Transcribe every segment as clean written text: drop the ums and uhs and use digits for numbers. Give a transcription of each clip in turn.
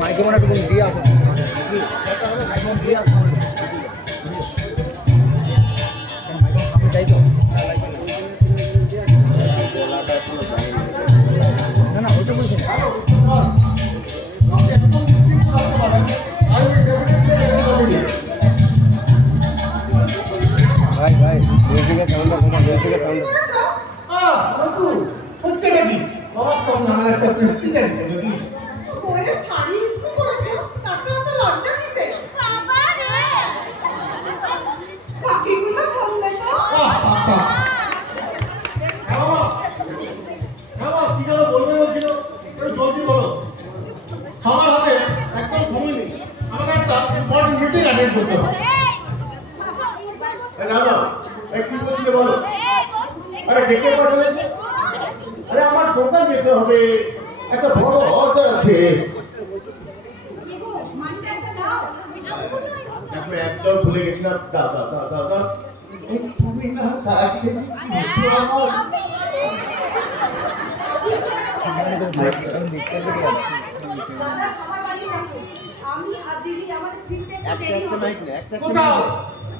মাইক্রোফোনটা একটু দিয়ে আসো মাইক্রোফোন দিয়ে আসো মাইক্রোফোন আপনি চাই তো না না ওটা বলছি ভাই ভাই মিউজিকের সাউন্ড মিউজিকের সাউন্ড বন্ধু হচ্ছে নাকি আমার সামনে আমার একটা প্রেস্টিজ আছে নাকি বলে শাড়ি ইস্ত্রি করেছো তাতে তো লজ্জা কিসে বাবা রে বাকিগুলো বললে তো কি করে বলবে বলছিল জলদি বলো আমার হাতে একদম সময় নেই আমাকে একটা ইম্পর্টেন্ট মিটিং অ্যাটেন্ড করতে হবে দাদা কি বলছিলে বলো আরে ডেকে পাঠালেন আরে আমার দোকান যেতে হবে একটা বড় অর্ডার আছে আমি একদম ভুলে গেছিলাম দাদা দাদা তুমি না থাকলে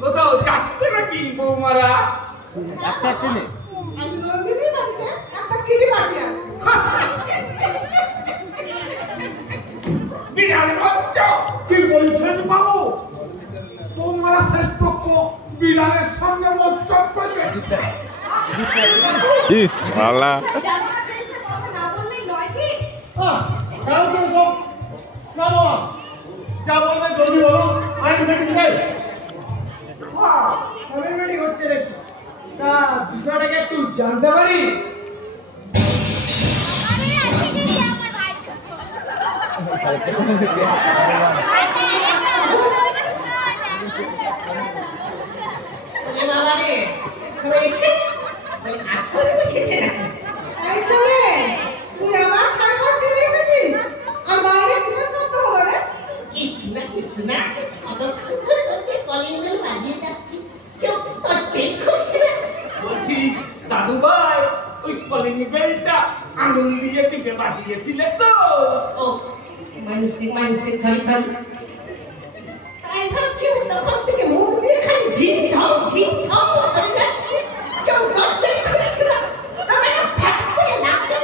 কোথাও যাচ্ছে নাকি বৌমারা একটা নেই আজ নন্দিনীর বাড়িতে একটা কিডি পার্টি আছে বিড়াল বাচ্চা কি বলছেন বাবু তোমরা শেষ পক্ষ বিড়ালের সঙ্গে মৎসব করবে ইস শালা যা বলবে জলদি বলো আইন মিটিং চাই হচ্ছে নাকি তা বিষয়টাকে একটু জানতে পারি এই ছেলে তুই আমার ছাড় পাশ কিনে এসেছিস আর বাইরে কিসের শব্দ হলো রে কিছু না কতক্ষণ ধরে তোকে কলিং বেল বাজিয়ে যাচ্ছি কেউ তোকেই খুঁজছে না বলছি দাদু ভাই ওই কলিং বেলটা আঙুল দিয়ে টিপে বাজিয়েছিলে তো ও মানুষটিক সরি তাই ভাবছি তখন থেকে মুখ দিয়ে খালি ঝিমঝম করে যাচ্ছে কেউ দরজাই খুলছে না তবে না ফ্যাট করে লাফে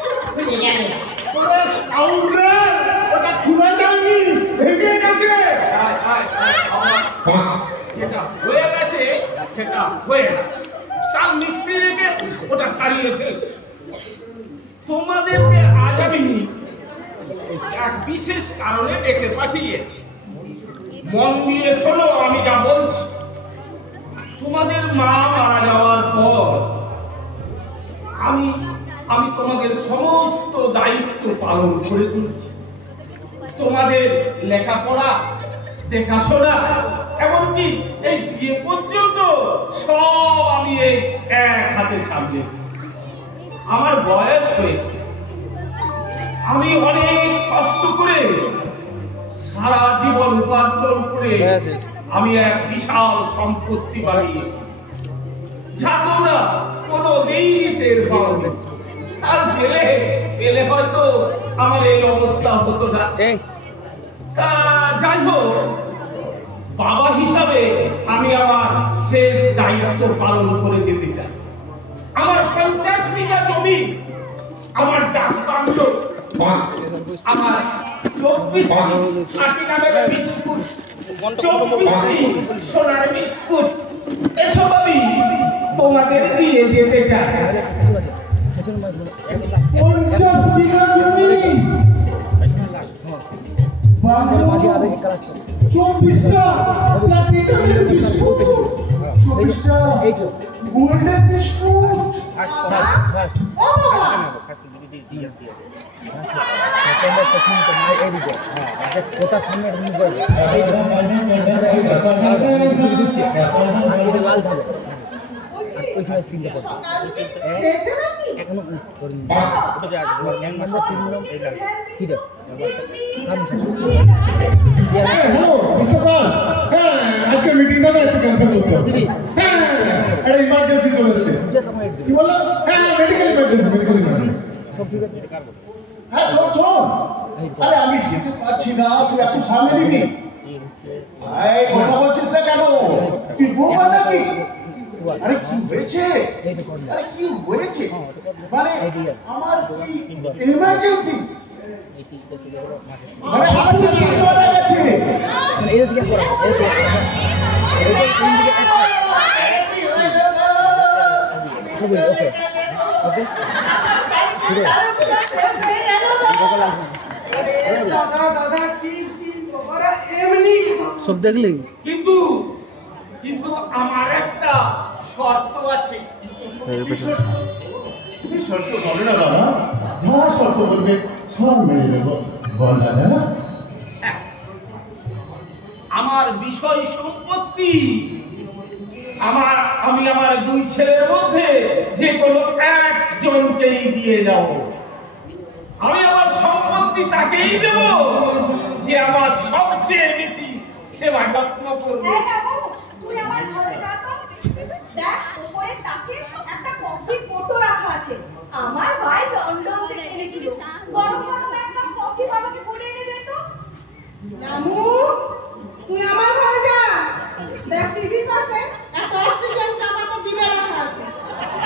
পুরো খুলে গেল ওরে সাউন্ডার ওটা খুলে যায়নি ভেঙে গেছে যেটা হয়ে গেছে সেটা হয়ে গেছে কাল মিস্ত্রি রেখে ওটা সারিয়ে ফেলছে তোমাদেরকে আজ আমি এক বিশেষ কারণে ডেকে পাঠিয়েছি মন দিয়ে শোনো আমি যা বলছি তোমাদের মা মারা যাওয়ার পর আমি তোমাদের সমস্ত দায়িত্ব পালন করে চলছি তোমাদের লেখাপড়া দেখাশোনা এমনকি এই বিয়ে পর্যন্ত সব আমি এই এক হাতে সামলেছি আমার বয়স হয়েছে আমি অনেক কষ্ট করে সারা জীবন উপার্জন করে আমি এক বিশাল সম্পত্তি বানিয়েছি যা তোমরা কোনো দিনই টের পাওনি আর পেলে হয়তো আমার এই অবস্থা হতো না তা যাই হোক বাবা হিসাবে আমি আমার শেষ দায়িত্ব পালন করে যেতে চাই আমার 50 বিঘা জমি আমার ডাক বাংলো আমার 24 আটি নামের বিস্কুট 24 সোনার বিস্কুট এসব আমি তোমাদের দিয়ে যেতে চাই 50 বিঘা জমি 24টা প্লাটিনামের বিস্কুট 24টা গোল্ডেন বিস্কুট ও বাবা কোথা সামনে লাল থাকে ওইখানে তিনটে কথা খেয়েছে নাকি এখনো করিনি কি রে হ্যালো মিস্টার পাল হ্যাঁ আজকে মিটিংটা না একটু ক্যান্সেল করতে হবে দিদি হ্যাঁ একটা ইমার্জেন্সি চলে এসেছে কি বললো হ্যাঁ মেডিকেল ইমার্জেন্সি সব ঠিক আছে হ্যাঁ শোন আরে আমি যেতে পারছি না, তুই একটু সামনে নিবি। এই কথা বলছিস না কেন? তুই বউমা নাকি? আরে কি হয়েছে? আরে কি হয়েছে? মানে আমার কি ইমার্জেন্সি? মানে আমার সাথে মারা গেছে। সব দেখলি কিন্তু কিন্তু আমার একটা শর্ত আছে। তুমি শর্ত বলো না বাবা, যা শর্ত বলবে সব মেনে নেবো। বল দাদা। আমার বিষয় সম্পত্তি আমি আমার দুই ছেলের মধ্যে যে কোনো একজনকেই দিয়ে যাব। আমি আমার সম্পত্তি তাকেই দেব যে আমার সবচেয়ে বেশি সেবা যত্ন করবে। তুই আমার ঘরে যা তো, দেখ উপরে তাকে একটা কফির ফটো রাখা আছে। আমার ভাই লন্ডন থেকে এনেছিল। গরম গরম একটা কফি বাবাকে করে এনে দে তো। রামু, তুই আমার ঘরে যা। দেখ টিভির পাশে একটা অস্ট্রেলিয়ান চা পাতার ডিবে রাখা আছে।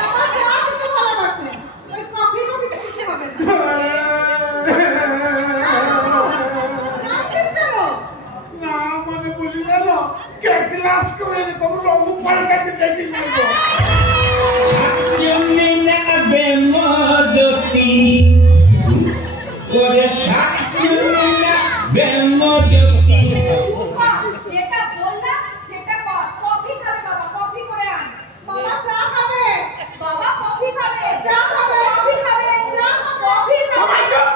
আমার চা খেতে ভালোবাসে, ওই কফি কিছু হবে না। না মানে বুঝি গেল ক্লাস করে তবে রঙ পাল্টাতে দেখি নেবো। যেটা বললাম সেটা কর। কফি খাবে বাবা, কফি করে আন। বাবা চা খাবে, বাবা কফি খাবে, চা খাবে, কফি খাবে, চা খাবে। কফি খাবে। সবাই চুপ।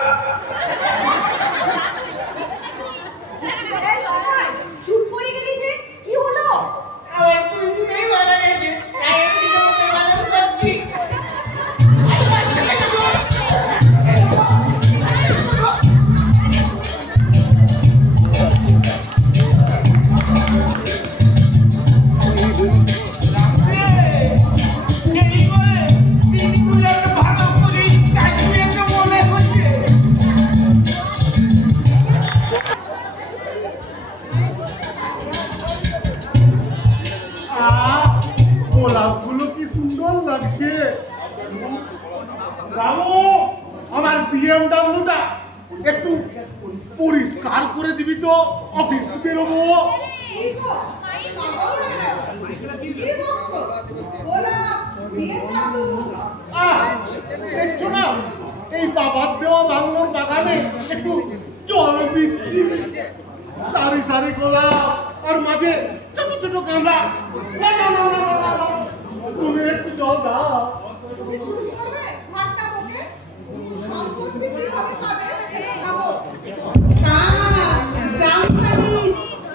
এই বাবা, চুপ করে গেলি যে, কি হলো? আমার তুই মারা গেছে, তাই আমি তোমাকে পালন করছি। গোলাপগুলো কি সুন্দর লাগছে। রামু, আমার বিএমডব্লিউটা একটু পরিষ্কার করে দিবি তো, অফিস বেরোবো। কি গো? পাগল হয়ে গেল? কি বকছো? গোলাপ, BMW। দেখছো না, এই বাবার দেওয়া বাংলোর বাগানে একটু জল দিচ্ছি। সারি সারি গোলাপ আর মাঝে ছোট ছোট গাঁদা। না না না না না না, তুমি একটু জল দাও। তুমি চুপ করবে? ঘরটা বকে। সম্পত্তি কিভাবে পাবে সেটা ভাবো। জামদানি,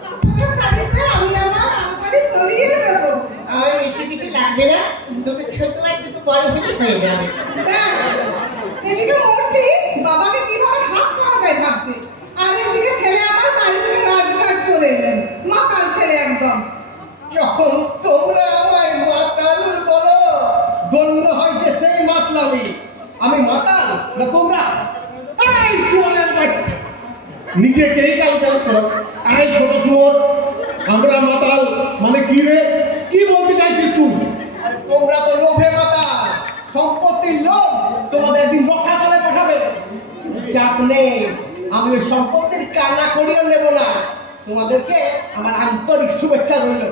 কাঁচা শাড়িতে আমি আমার আলমারি ভরিয়ে দেবো। আমার বেশি কিছু লাগবে না, দুটো ছোট আর দুটো বড় হলে হয়ে যাবে। ব্যাস, এদিকে মরছি বাবাকে কিভাবে হাত করা যায় ভাবতে, আর এদিকে ছেলে আমার বাড়ি থেকে রাজকাজ করে এলেন। মাতাল ছেলে একদম। যখন তোমরা আমায় মাতাল বলো, ধন্য হয় যে সেই মাতলামি। আমি মাতাল না তোমরা? এই শুয়োরের বাচ্চা, নিজেকেই কাল কর। এই ছোট শুয়োর, আমরা মাতাল মানে কি রে? কি বলতে চাইছিস তুই? আরে তোমরা তো লোভে মাতাল, সম্পত্তির লোভ তোমাদের একদিন রসাতলে পাঠাবে। চাপ নেই, আমি ওই সম্পত্তির কান্না করিও নেব না। তোমাদেরকে আমার আন্তরিক শুভেচ্ছা রইল।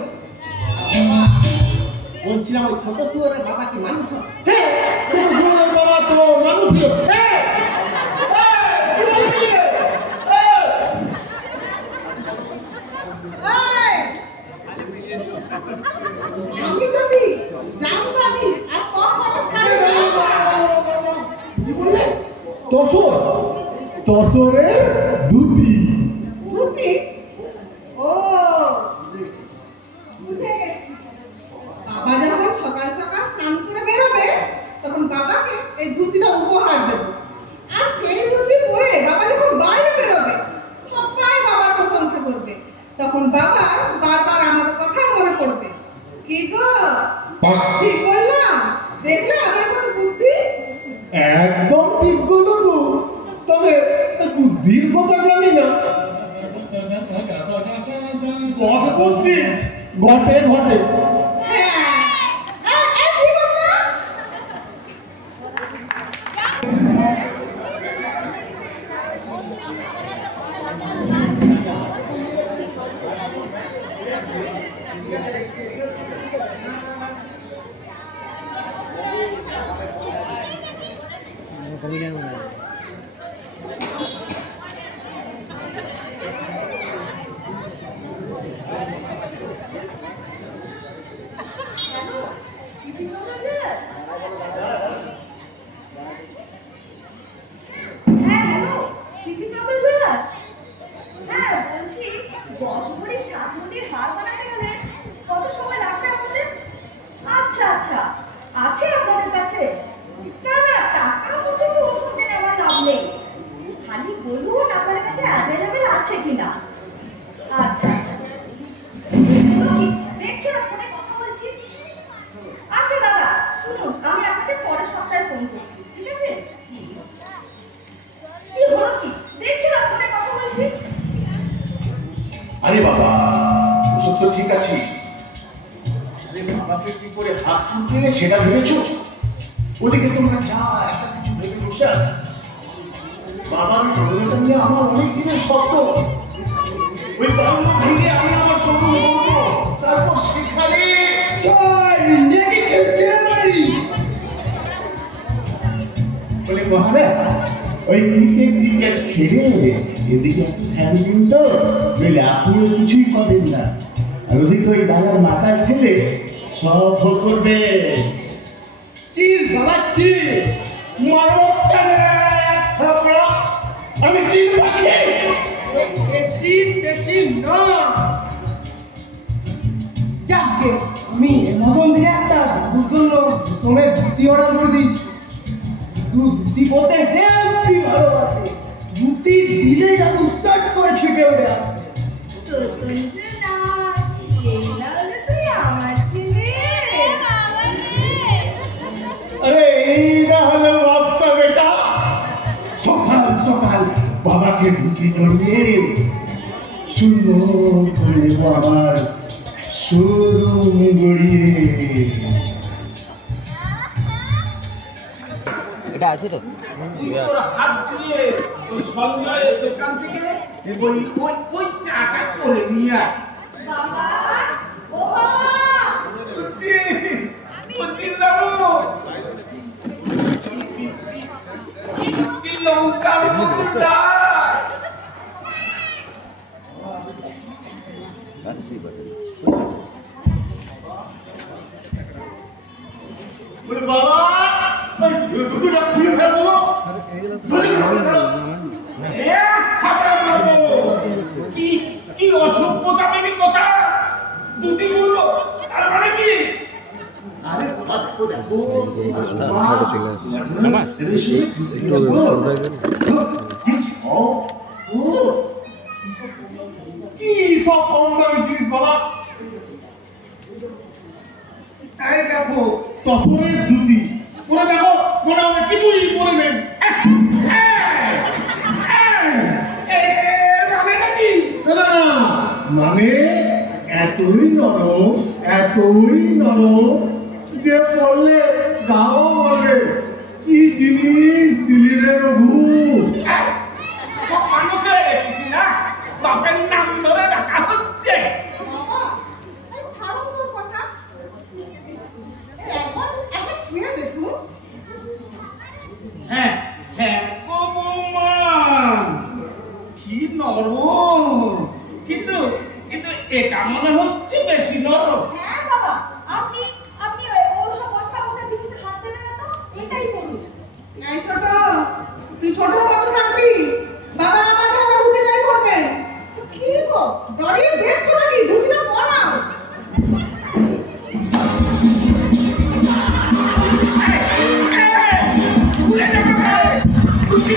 বলছিলাম ওই ছোট শুয়োরের বাবা কি মানুষ? হ্যাঁ, ছোট শুয়োরের বাবা তো মানুষই। আমি যদি জামদানি আর কফারে শাড়ি কি বললে? তসর, তসরের দুটি। ধুতি, ও বুঝে গেছি। বাবা যখন সকাল সকাল স্নান করে বেরোবে তখন বাবাকে এই ধুতিটা উপহার দেব। আর সেই ধুতি পরে বাবা যখন বাইরে বেরোবে সবাই বাবার প্রশংসা করবে। তখন বাবার বারবার আমাদের কথাই মনে পড়বে। কি গো, ঠিক বললাম? দেখলে আমার কত বুদ্ধি। একদম ঠিক বলো তো। তবে বুদ্ধির কথা জানি না। বট বুদ্ধি ঘটে ঘটে। আরে বাবা, ওসব তো ঠিক আছে। বাবাকে কি করে হাত তুলতে সেটা ভেবেছো? ওদিকে তোমরা যা একটা কিছু ভেবে বসে আছে। বাবার প্রবলেমটা নিয়ে আমার অনেক দিনের স্বপ্ন। ওই বাংলা ভেঙে আমি আমার স্বপ্ন করবো, তারপর সেখানে বলে মহারাজ ওই ক্রিকেট ছেড়ে এদিকে ফ্যান দিন তো, নইলে আপনিও কিছুই পাবেন না। আর ওদিকে ওই দাদার মাথায় ছেলে সব ভোগ করবে। চিজ বাবা চিজ, আমি চিন রাখি না। যাকে আমি মদন দিয়ে একটা জন্য তুমি ধুতি অর্ডার করে দিয়েছি। ধুতি পরতে হেব্বি ভালোবাসে। ধুতি দিলে যাতে উত্তাট করে ছিটে ওঠে। আরে এই না হলো বাপ্পা বেটা। সকাল সকাল বাবাকে ধুতি করিয়ে সুন্দর করে বাবার শোরুম গড়িয়ে। এটা আছে তো হাত দিয়ে ওই সঞ্জয়ের দোকান থেকে ওই চাটা করে নিয়ে আয়। লঙ্কার মধ্যে বাবা দুটোটা খুলে ফেলবো। কি অসভ্যতা মেনে কথা দুটি বললো, তার মানে কি? আরে ভাবতো দেখো চলে আসছে আমার কি সব কম দামি জিনিস বাবা। তাই দেখো তপনের ধুতি ওরা দেখো মনে হয় কিছুই পরে নেন। মানে এতই নরম যে বললে গাও বলে কি জিনিস দিলি রে রঘু। মানুষের কিছু না, বাপের নাম ধরে ডাকা হচ্ছে। বাবা, আরে ছাড়ো তোর কথা। একবার ছুঁয়ে দেখুন। হ্যাঁ হ্যাঁ গো বৌমা, কি নরম, কিন্তু এটা মনে হচ্ছে বেশি নরম। হ্যাঁ বাবা, আপনি ওসব বস্তা বস্তা জিনিসে হাত দেবেন না তো, এটাই করুন। এই ছোট, তুই ছোটর মতো থাকবি। বাবা আমাকে ওরা ধুতি যাই করবে। কি গো, দাঁড়িয়ে দেখছো নাকি? ধুতিটা পরাও। কি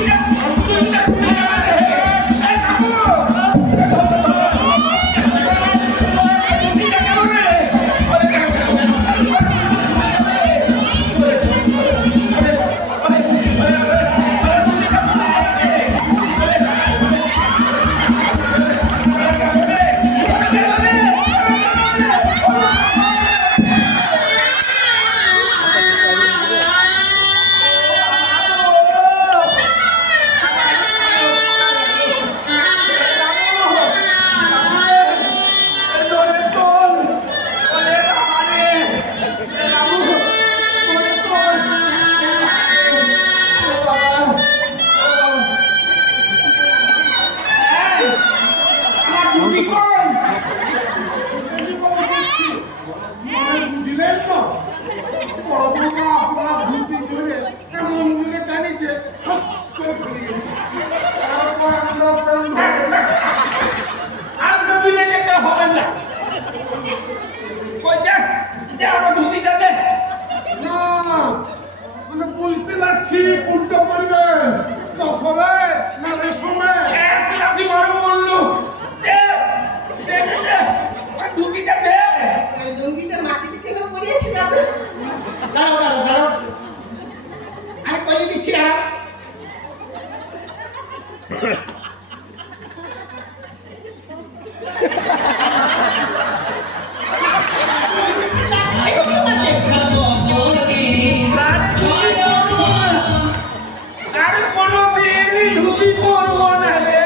আরে কোনোদিনই ধুতি পরবো না রে।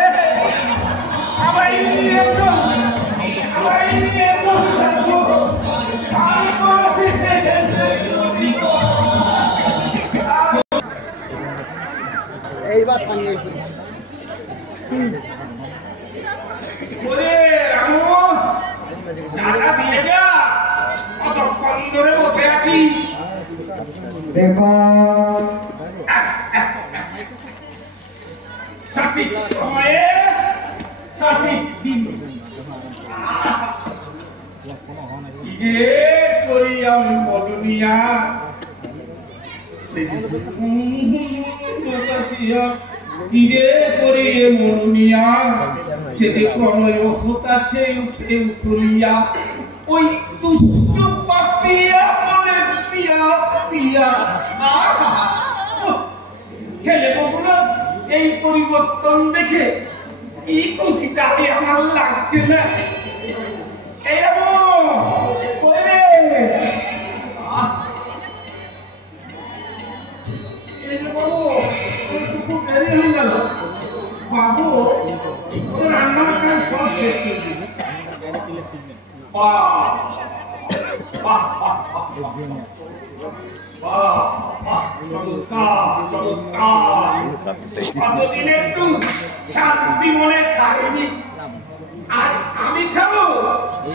আবার নিয়ে তো এইবার সঙ্গে ওরে রামু, টাকা দিয়ে যা, কতক্ষণ ধরে বসে আছিস? সঠিক সময়ে সঠিক জিনিস যে করি আমি বলনিয়া কিরে করি মরুনিয়া সে প্রলয় হতাশে উঠে উঠলিয়া ওই দুষ্ট পাপিয়া বলে পিয়া পিয়া। ছেলে বগুলো এই পরিবর্তন দেখে কি খুশিটা আমার লাগছে না। এই বাবু রান্নার কাজ সব শেষ করে দিয়েছে। কতদিন একটু শান্তি মনে খাইনি, আর আমি খাবো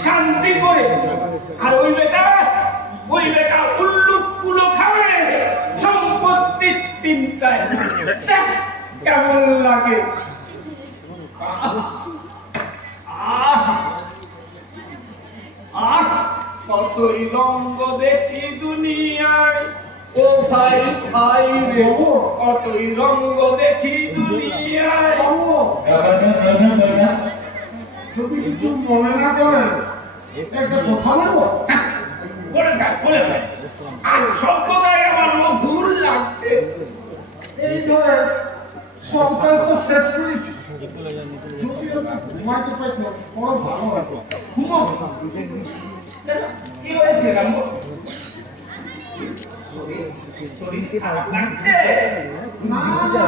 শান্তি করে, আর ওই বেটা উল্লুকুলো খাবে সম্পত্তির চিন্তায়। কেমন লাগে? কতই রঙ্গ দেখি দুনিয়ায়, ও ভাই ভাই রে, কতই রঙ্গ দেখি দুনিয়ায়। যদি কিছু মনে না করেন একটা কথা বলবো। বলে ভাই, আর সভ্যতায় আমার মধুর লাগছে। এই ধরে সব কাজ তো শেষ করেছি, যদি ঘুমাইতে পারতাম বড় ভালো হতো। ঘুমো, কি হয়েছে রামু? শরীর খারাপ লাগছে? না না,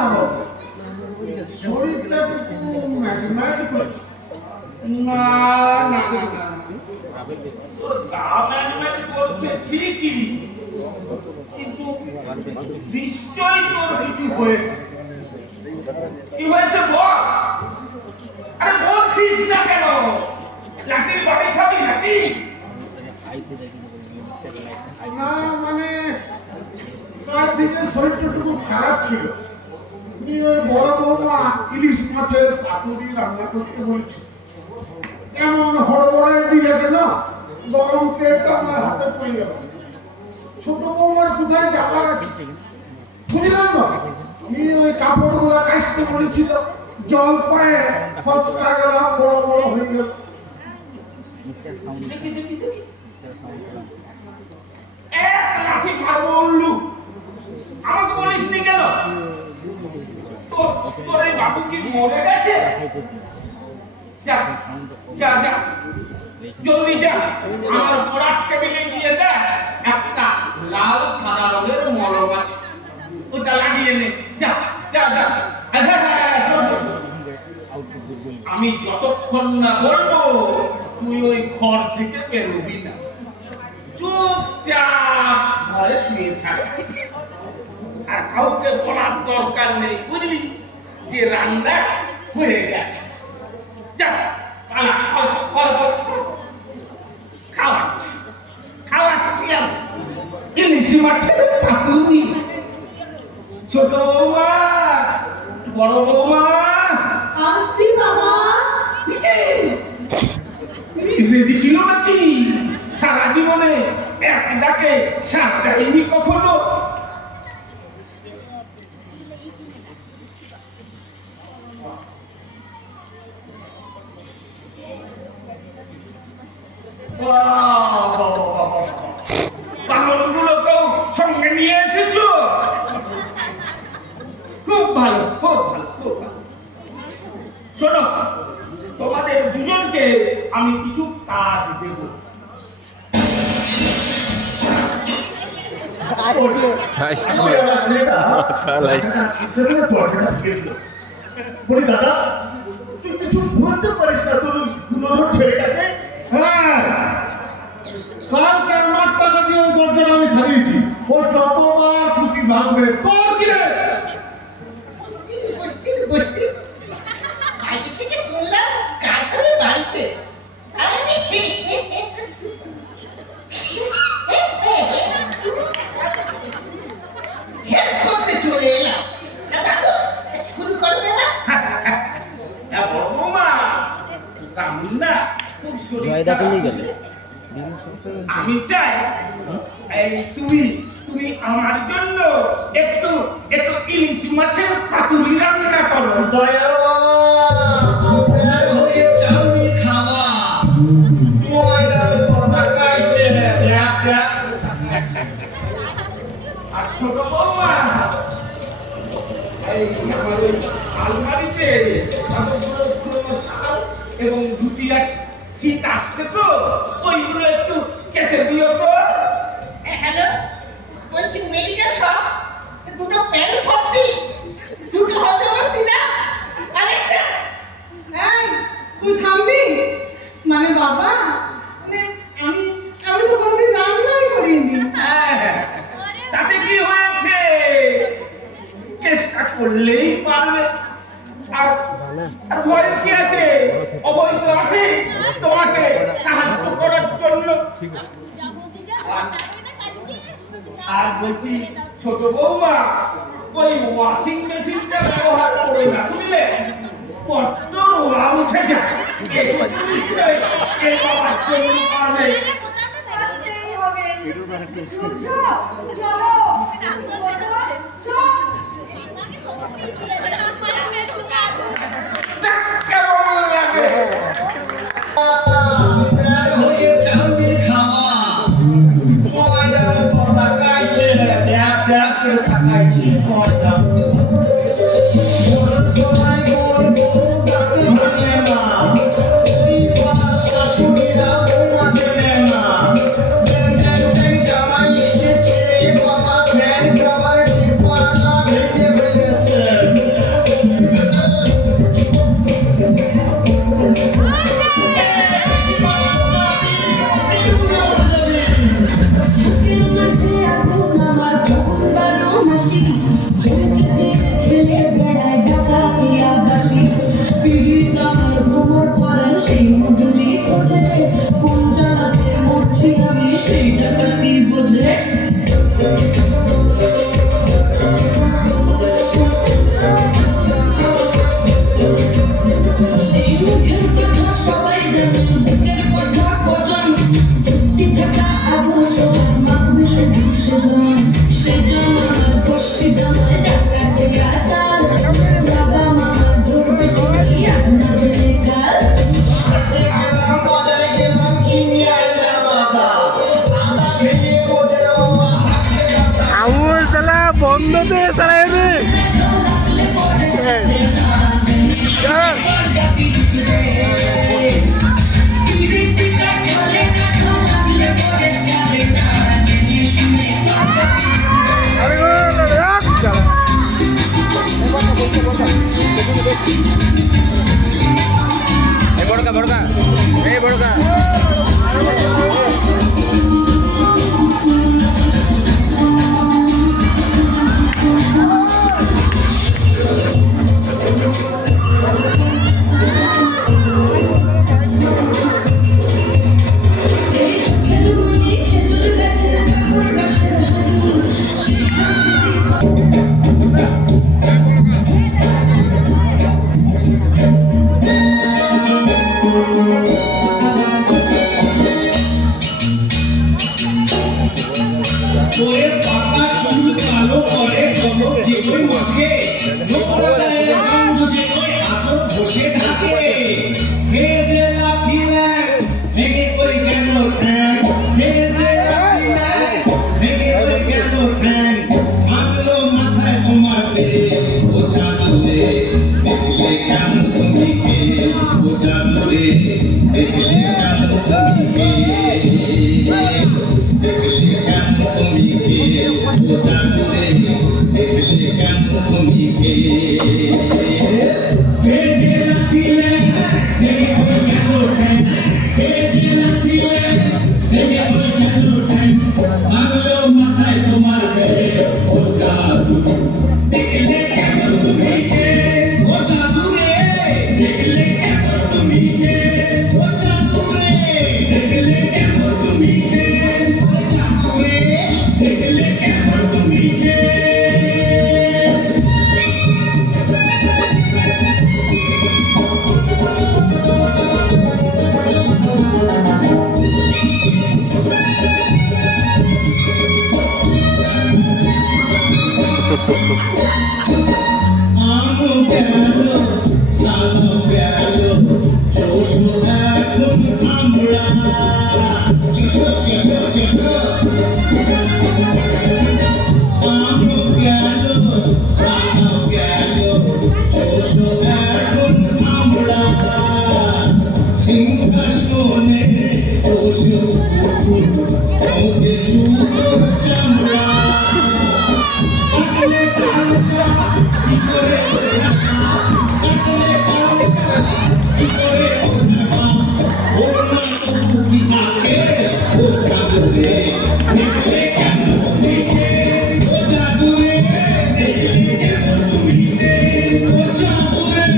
শরীরটা একটু ম্যাজম্যাজ করছে। না না না না, গা ম্যাজম্যাজ করছে ঠিকই, কিন্তু নিশ্চয়ই তোর কিছু হয়েছে। কি হয়েছে বল? আরে বলছিস না কেন? লাঠির বাড়ি খাবি নাকি? না মানে কাল থেকে শরীরটা একটু খারাপ ছিল। উনি ওই বড় বৌমা ইলিশ মাছের পাতুরি রান্না করতে বলছে। এমন হড়বড়ে দিলে না, গরম তেলটা আমার হাতে পড়ে গেল। ছোট বৌমার কোথায় যাবার আছে বুঝলাম না। আমি ওই কাপড়গুলো কাচতে বলেছিল, জল পায়ে ফসকা গেল, বড় বড় হয়ে গেল। এক লাঠি মারবো উল্লু, আমাকে বলিসনি কেন? তোর এই বাবু কি মরে গেছে? যা যা যা, জলদি যা, আমার পড়ার টেবিলে গিয়ে দেখ একটা লাল সাদা রঙের মলম আছে, ওটা লাগিয়ে নে। যা যা যা। আমি যতক্ষণ না বলবো তুই ওই ঘর থেকে বেরোবি না, চুপচাপ ঘরে শুয়ে থাক, আর কাউকে বলার দরকার নেই, বুঝলি? যে রান্না হয়ে গেছে। যা পালা, খাওয়াচ্ছি আমি ইলিশ মাছের পাতুরি। ছোট বৌমা, বড় বৌমা আসছি বাবা। রেডি ছিল নাকি? সারা জীবনে এক ডাকে সাত দেয়নি কখনো। পাগলগুলোকেও সঙ্গে নিয়ে এসেছো? খুব ভালো, খুব ভালো, খুব ভালো। আমি কিছু কাজ দেব। বলি দাদা তুই কিছু বলতে পারিস না তোর গুণধর ছেলেটাকে? হ্যাঁ, কালকে আমার টাকা দিয়ে ওই দরজাটা আমি সারিয়েছি। ও যতবার খুশি ভাঙবে। তোর কি রে? বসতি আগে থেকে শুনলাম কাজ হবে বাড়িতে। আমি হেল্প করতে চলে এলাম। না দাদু শুরু করবে না? বৌমা কান্না খুব শরীর আমি চাই এই তুমি আমার জন্য একটু ইলিশ মাছের পাতুরি রান্না করো। দয়াল বাবা হয়ে চাউনি খাওয়া ময়দার কথা কাইছে আর ছোট বৌমা এই আমার ওই আলমারিতে কতগুলো পুরনো শাল এবং ধুতি আছে, শীত আসছে তো ওইগুলো একটু কেটে দিও তো। হ্যালো বলছি মেডিকেল শপ দুটো প্যান ভর্তি দুটো হতে বসি না আরেকটা এই তুই থামবি? মানে বাবা, মানে আমি তো কোনোদিন রান্নাই করিনি। তাতে কি হয়েছে, চেষ্টা করলেই পারবে। আর ভয় কি আছে, অভয় তো আছে তোমাকে সাহায্য করার জন্য। আর বলছি ছোট বৌমা ওই ওয়াশিং মেশিনটা ব্যবহার করো না, বুঝলে? কত রোয়া উঠে যায়। এই বাবার জন্য পারবে। করতেই হবে। বুঝছো? চলো। দেখ কেমন লাগে। হয়ে চাউনি খাওয়া ময়দার কথা কাইছে ড্যাপ ড্যাপ করে তাকাইছে ময়দা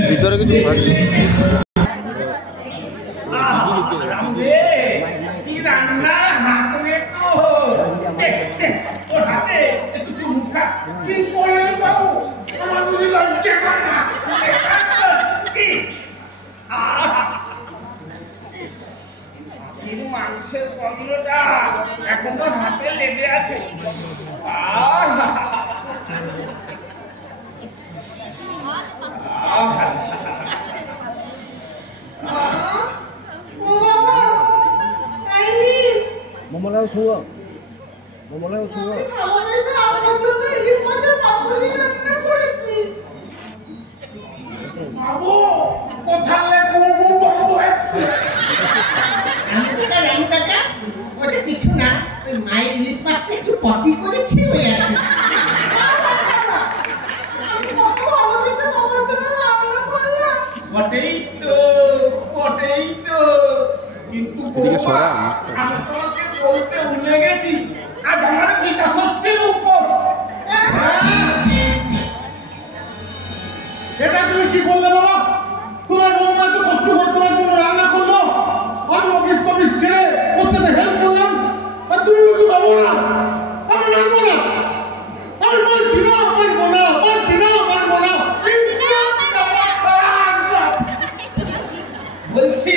ভিতরে কিছু কি রান্না হাতে তো ওর হাতে একটু চুমুকা কি করে বাবু আমার বুঝি লজ্জা করে না মাংসের গন্ধটা এখনো হাতে লেগে আছে মমলাও শুয়ো মমলাও শুয়ো ভালোবেসে আপনার জন্য ইলিশ মাছের পাতুরি রান্না করেছি। বাবু কোথায় বাবু বাবু হচ্ছে রামু কাকা ওটা কিছু না ওই মায়ের ইলিশ মাছটা একটু পটি করেছি হয়ে আছে আমি কত ভালোবেসে বাবার জন্য রান্না করলাম। বটেই তো কিন্তু এদিকে সরা। আমি তোমাকে বলতে ভুলে গেছি আজ আমার গীতা ষষ্ঠীর উপর এটা তুমি কি করলে বাবা তোমার বৌমা তো কষ্ট করে তোমার জন্য রান্না করলো আমি অফিস টফিস ছেড়ে ওর সাথে হেল্প করলাম আর তুমি বলছো বাবু না আমি মানবো না আমি বলছি না মানবো না মানবো না বলছি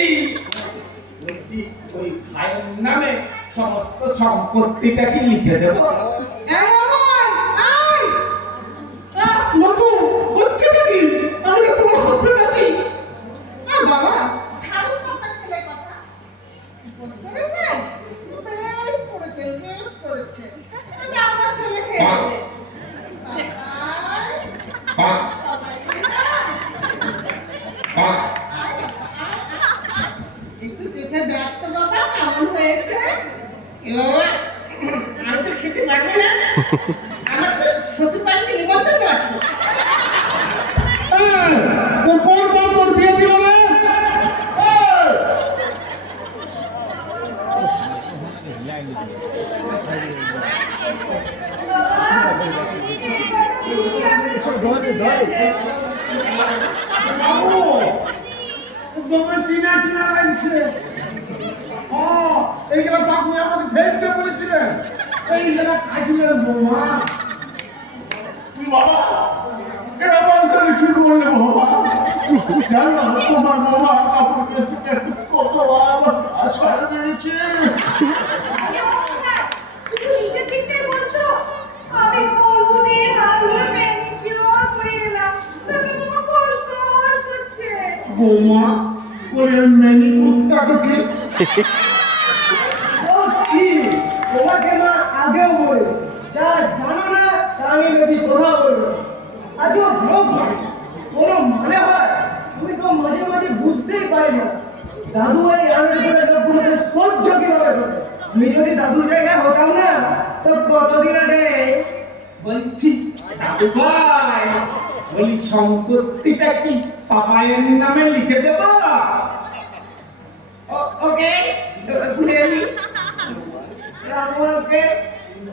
ওই ভাইয়ের নামে সমস্ত সম্পত্তিটা কি লিখে দেবো এই আমার, আয়। বাবু হচ্ছে নাকি আমি না তোমার হাসবেন্ড আছি বাবা ছাড়ো আপনার ছেলের কথা। বুঝ করেছেন? বেশ করেছেন। এটা আপনার ছেলে খেয়ে নেবে। একটু দেখে দেখ তো বাবা কেমন হয়েছে। আমি তো খেতে পারবো না আমার তো শ্বশুর বাড়িতে নিমন্ত্রণ আছে তোর বিয়ে দিল না বাবু তোমার চিনা লাগছে এইগুলো তো আপনি আমাকে ফেলতে বলেছিলেন এইগুলো খাইছিলেন বৌমা বাবা এরা মানুষের কি করলে বাবা জানো না তোমার বাবা আপনাকে কতবার আমার আশার বেড়েছে শুধু নিজের দিকটাই বলছো আমি বন্ধুদের হাতগুলো ম্যানিকিউর করে এলাম তবে তোমার কষ্ট করছে বৌমা করে মেনি কুত্তাটা কি তোমাকে না আগেও বলে যা জানো না তা আমি বেশি কথা বলবো আজও ভোগ হয় কোনো মানে হয় তুমি তো মাঝে মাঝে বুঝতেই পারি না দাদু এই আনন্দের লোকগুলোকে সহ্য কিভাবে করে আমি যদি দাদুর জায়গায় হতাম না তো কতদিন আগে বলছি দাদু ভাই বলি সম্পত্তিটা কি পাপায়ের নামে লিখে দেব ওকে ভুলে গেছি আমাকে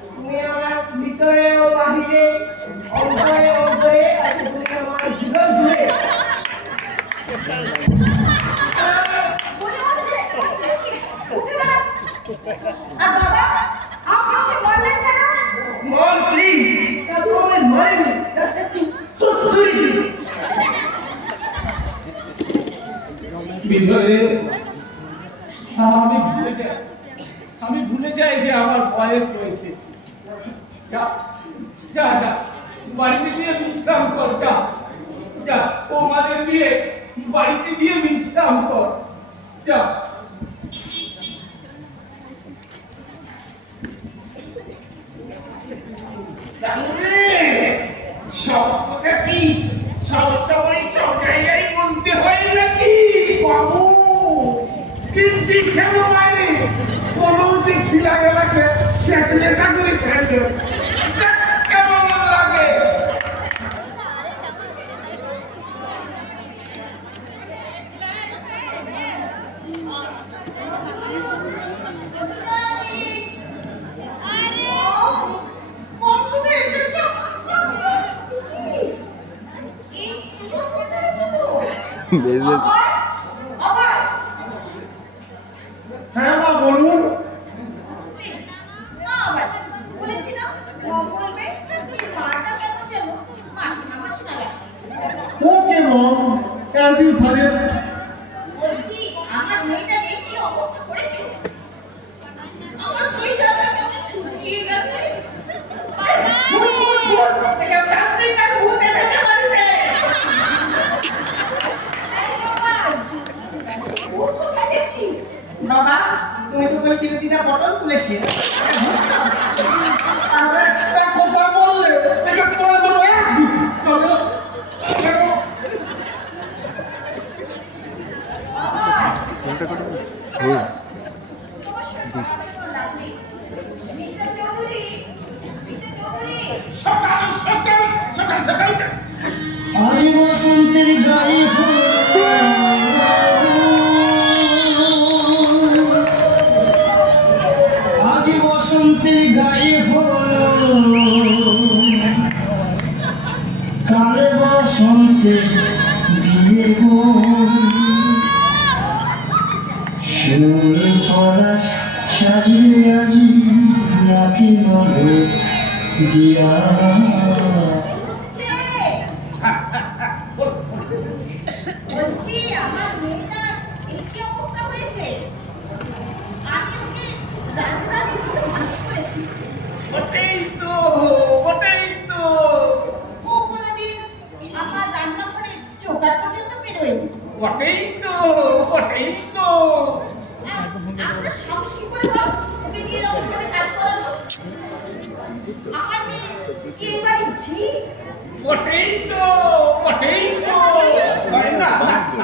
তুমি আমার ভিতরে ও বাহিরে অন্তরে অন্তরে আর তুমি আমার জীবন জুড়ে মনে হচ্ছে উঠে দাঁড়ান আর বাবা আপনি ওকে মারলেন কেন মম প্লিজ দাদু আমায় মারেনি জাস্ট একটু সুসুরি বিনয়ে আমি ভুলে যাই যে আমার বয়স হয়েছে যা যা যা বাড়িতে গিয়ে বিশ্রাম কর যা যা তোমাদের বিয়ে বাড়িতে গিয়ে বিশ্রাম কর যা সবটা কি সব সময় সব জায়গায় বলতে হয় নাকি বাবু কিন্তু খেলো বাইরে কোনো যে ছিলা গেলাকে সেটলেটা করে ছেড়ে দেবে কেমন লাগে হ্যাঁ মা বলুন। বলেছি না বলবে মাটা কেন যেন মাসিমা মাসিমা লাগে। ওকে মম, as you suggest. বলছি আমার মেয়েটাকে কি অবস্থা করেছে? আমার সোয়েটারটা কেমন শুকিয়ে গেছে। কেউ চাকরি কার ভূত এসেছে বাড়িতে। বাবা তুমি তো ওই চিরতিটা পটল তুলেছে। আর একটা কথা বললে এটা তোমার বলবো এক দুটি চলো। সকাল সকাল সকাল সকাল আজ বসন্তের গায়ে আজ বসন্তের গায়ে হলো কাল বসন্তে দিয়ে গো শিমুল পলাশ সাজিয়ে আজি নাকি বলো দিয়া বলছি আমার মেয়েটার এই কি অবস্থা হয়েছে? আমি ওকে রাজরানীর মতো মানুষ করেছি। ওটাই তো ও কোনোদিন আমার রান্নাঘরে চোকার পর্যন্ত বেরোয়নি। ওটাই তো আপনার সাহস কি করে হয় ওকে দিয়ে এরকম করে কাজ করানো? আমার মেয়ে কি এবারে ঝি? ওটাই তো না না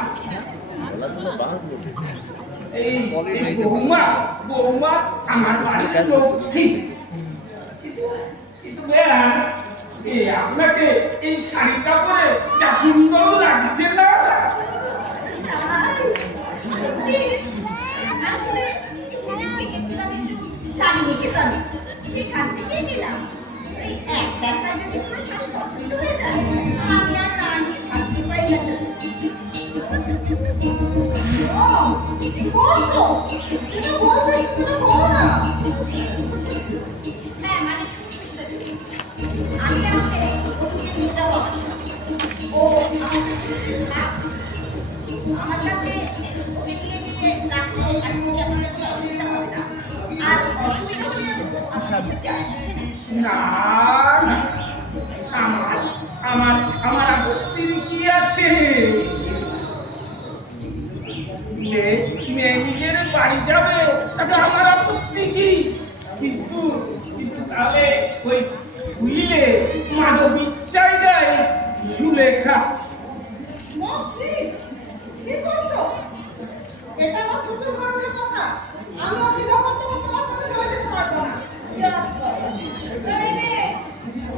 এই বৌমা আমার বাড়ির লক্ষ্মী। কিন্তু ম্যাম আপনাকে এই শাড়িটা পরে যা সুন্দর লাগছে না। আসলে সেদিন গেছিলাম একটু শাড়ি নিকেতনে, সেখান থেকে নিলাম। এই এক দেখা যদি কোনো শাড়ি পছন্দ হয়ে যায় আমি আর না নিয়ে থাকতে পারি না। ও কি করছো? তুমি বলতে শুনে করো না। হ্যাঁ মানে শুনছিস তো তুই। আমি আজকে ওকে নিয়ে যাবো আমার সাথে। ও আমার কাছে ওকে নিয়ে গিয়ে রাখলে আজকে আপনার কোনো অসুবিধা হবে না। আর অসুবিধা হলে আপনার যায় আসে না। না আমার আপত্তির কি আছে? মেয়ে নিজের বাড়ি যাবে তাতে আমার আপত্তি কি? কিন্তু তাহলে ওই বুঝলে মাধবীর জায়গায় সুলেখা। মম প্লিজ কি করছো? এটা আমার শ্বশুর ঘরের কথা। আমি অভিযোগ করতে তোমার সাথে চলে যেতে পারবো না।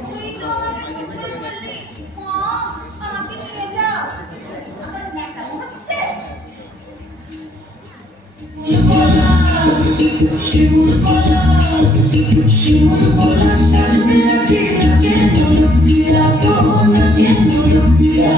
তুই তো আমাকে ঠিক করে বললি মা আমাকে নিয়ে যাও। আমার ন্যাকামি হচ্ছে। শিমুল পলাশ সাজবে আজি নাকে নলক দিয়া গো নাকে নলক দিয়া।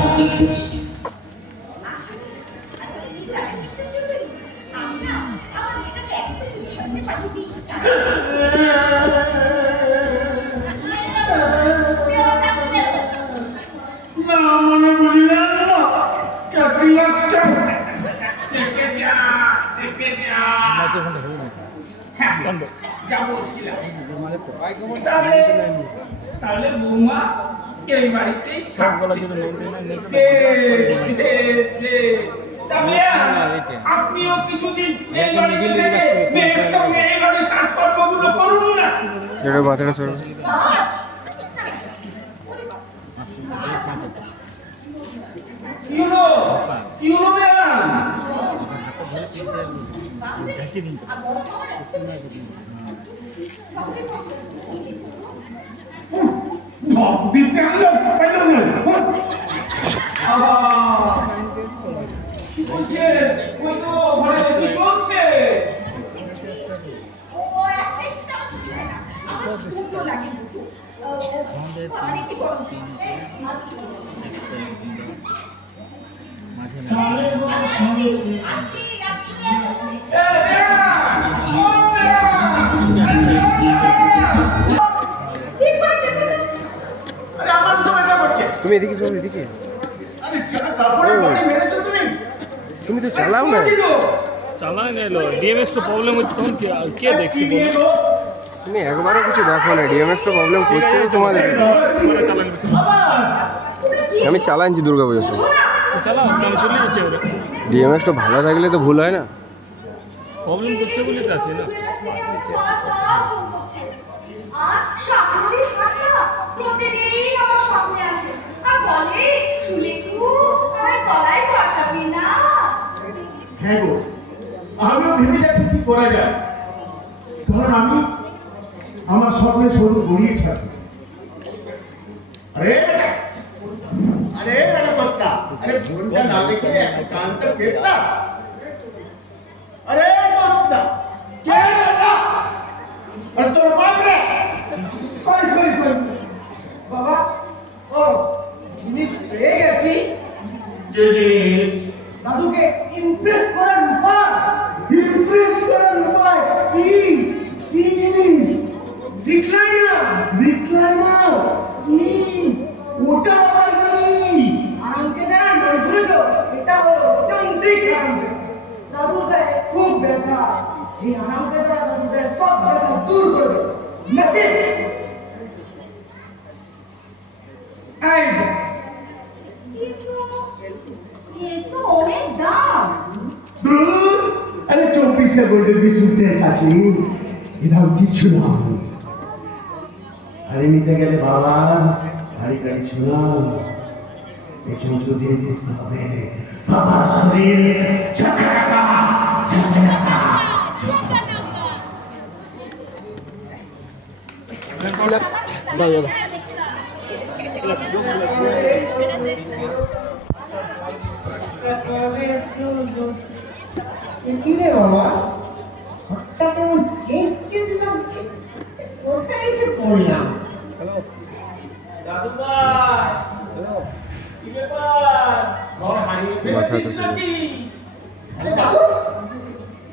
না মানে বুঝলেন না ক্যাপিলাসটা যা বলছিলাম তাহলে বৌমা এই বাড়িতেই আপনিও কিছুদিন এই বাড়িতে থেকে মেয়ের সঙ্গে এই বাড়ির কাজকর্মগুলো করুন না। কি হলো ম্যাডাম? ঢপ দিতে আলো পেল না। বলছে ওই তো ঘরে এসে চলছে। ও একটা সেটা আমার কিছু হয় না। আমার দুটো লাগে দুটো। অনেক কি করো? তুমি এদিকে চলো, এদিকে। তুমি তো চালাও না। চালাই না, এলো ডিএমএক্স তো প্রবলেম হচ্ছে, তখন কে দেখছে বলো? তুমি একবারও কিছু দেখো না, ডিএমএক্স তো প্রবলেম করছে তোমাদের। আমি চালাচ্ছি দুর্গা পুজোর সময়। চালাও, তাহলে চলে গেছে ওরা। ডিএমএক্সটা ভালো থাকলে তো ভুল হয় না। প্রবলেম করছে বলে তো আছে না। আর শাশুড়ি হাঁটা প্রতিদিন আমার সামনে আসে আর বলে, সুলেখু আমার গলায় বসাবি না? হ্যাঁ গো, আমিও ভেবে যাচ্ছি কি করা যায়, কারণ আমি আমার স্বপ্নে সরু গড়িয়ে ছাড়ি। আরে আরে বেটা কর্তা, আরে ভুলটা না দেখে একটা কানটা চেট না। আরে কর্তা, কে বেটা? আর তোর বাপ রে? সরি বাবা, ও জিনিস পেয়ে গেছি। জিনিস দাদুকে ইমপ্রেস করার উপায়। ইমপ্রেস করার উপায় কি? কি জিনিস? রিক্লাইনার কি? ওটা আবার কি? আরামকে যারা নাম শুনেছো, এটা হলো যান্ত্রিক আরামকে। দাদুর গায়ে খুব ব্যথা, এই আরামকে যারা দাদুর গায়ে সব ব্যথা দূর করে দেবে। মেসেজ এই কিন্তু এ তো অনেক দাম। দূর! আরে 24 গোল্ডের বিস্কুটের কাছে এটাও কিছু না। হাড়ি নিতে গেলে বাবার হাড়ি গাড়ি ছোলা, এই চৌদ্দ দিয়ে করতে হবে বাবার শরীর ঝাঁকানাকা। কি রে বাবা, হঠাৎ এমন চেঁচিয়ে দিলাম, কোথায় এসে পড়লাম? মাথা তো ছিল। আরে দাদু,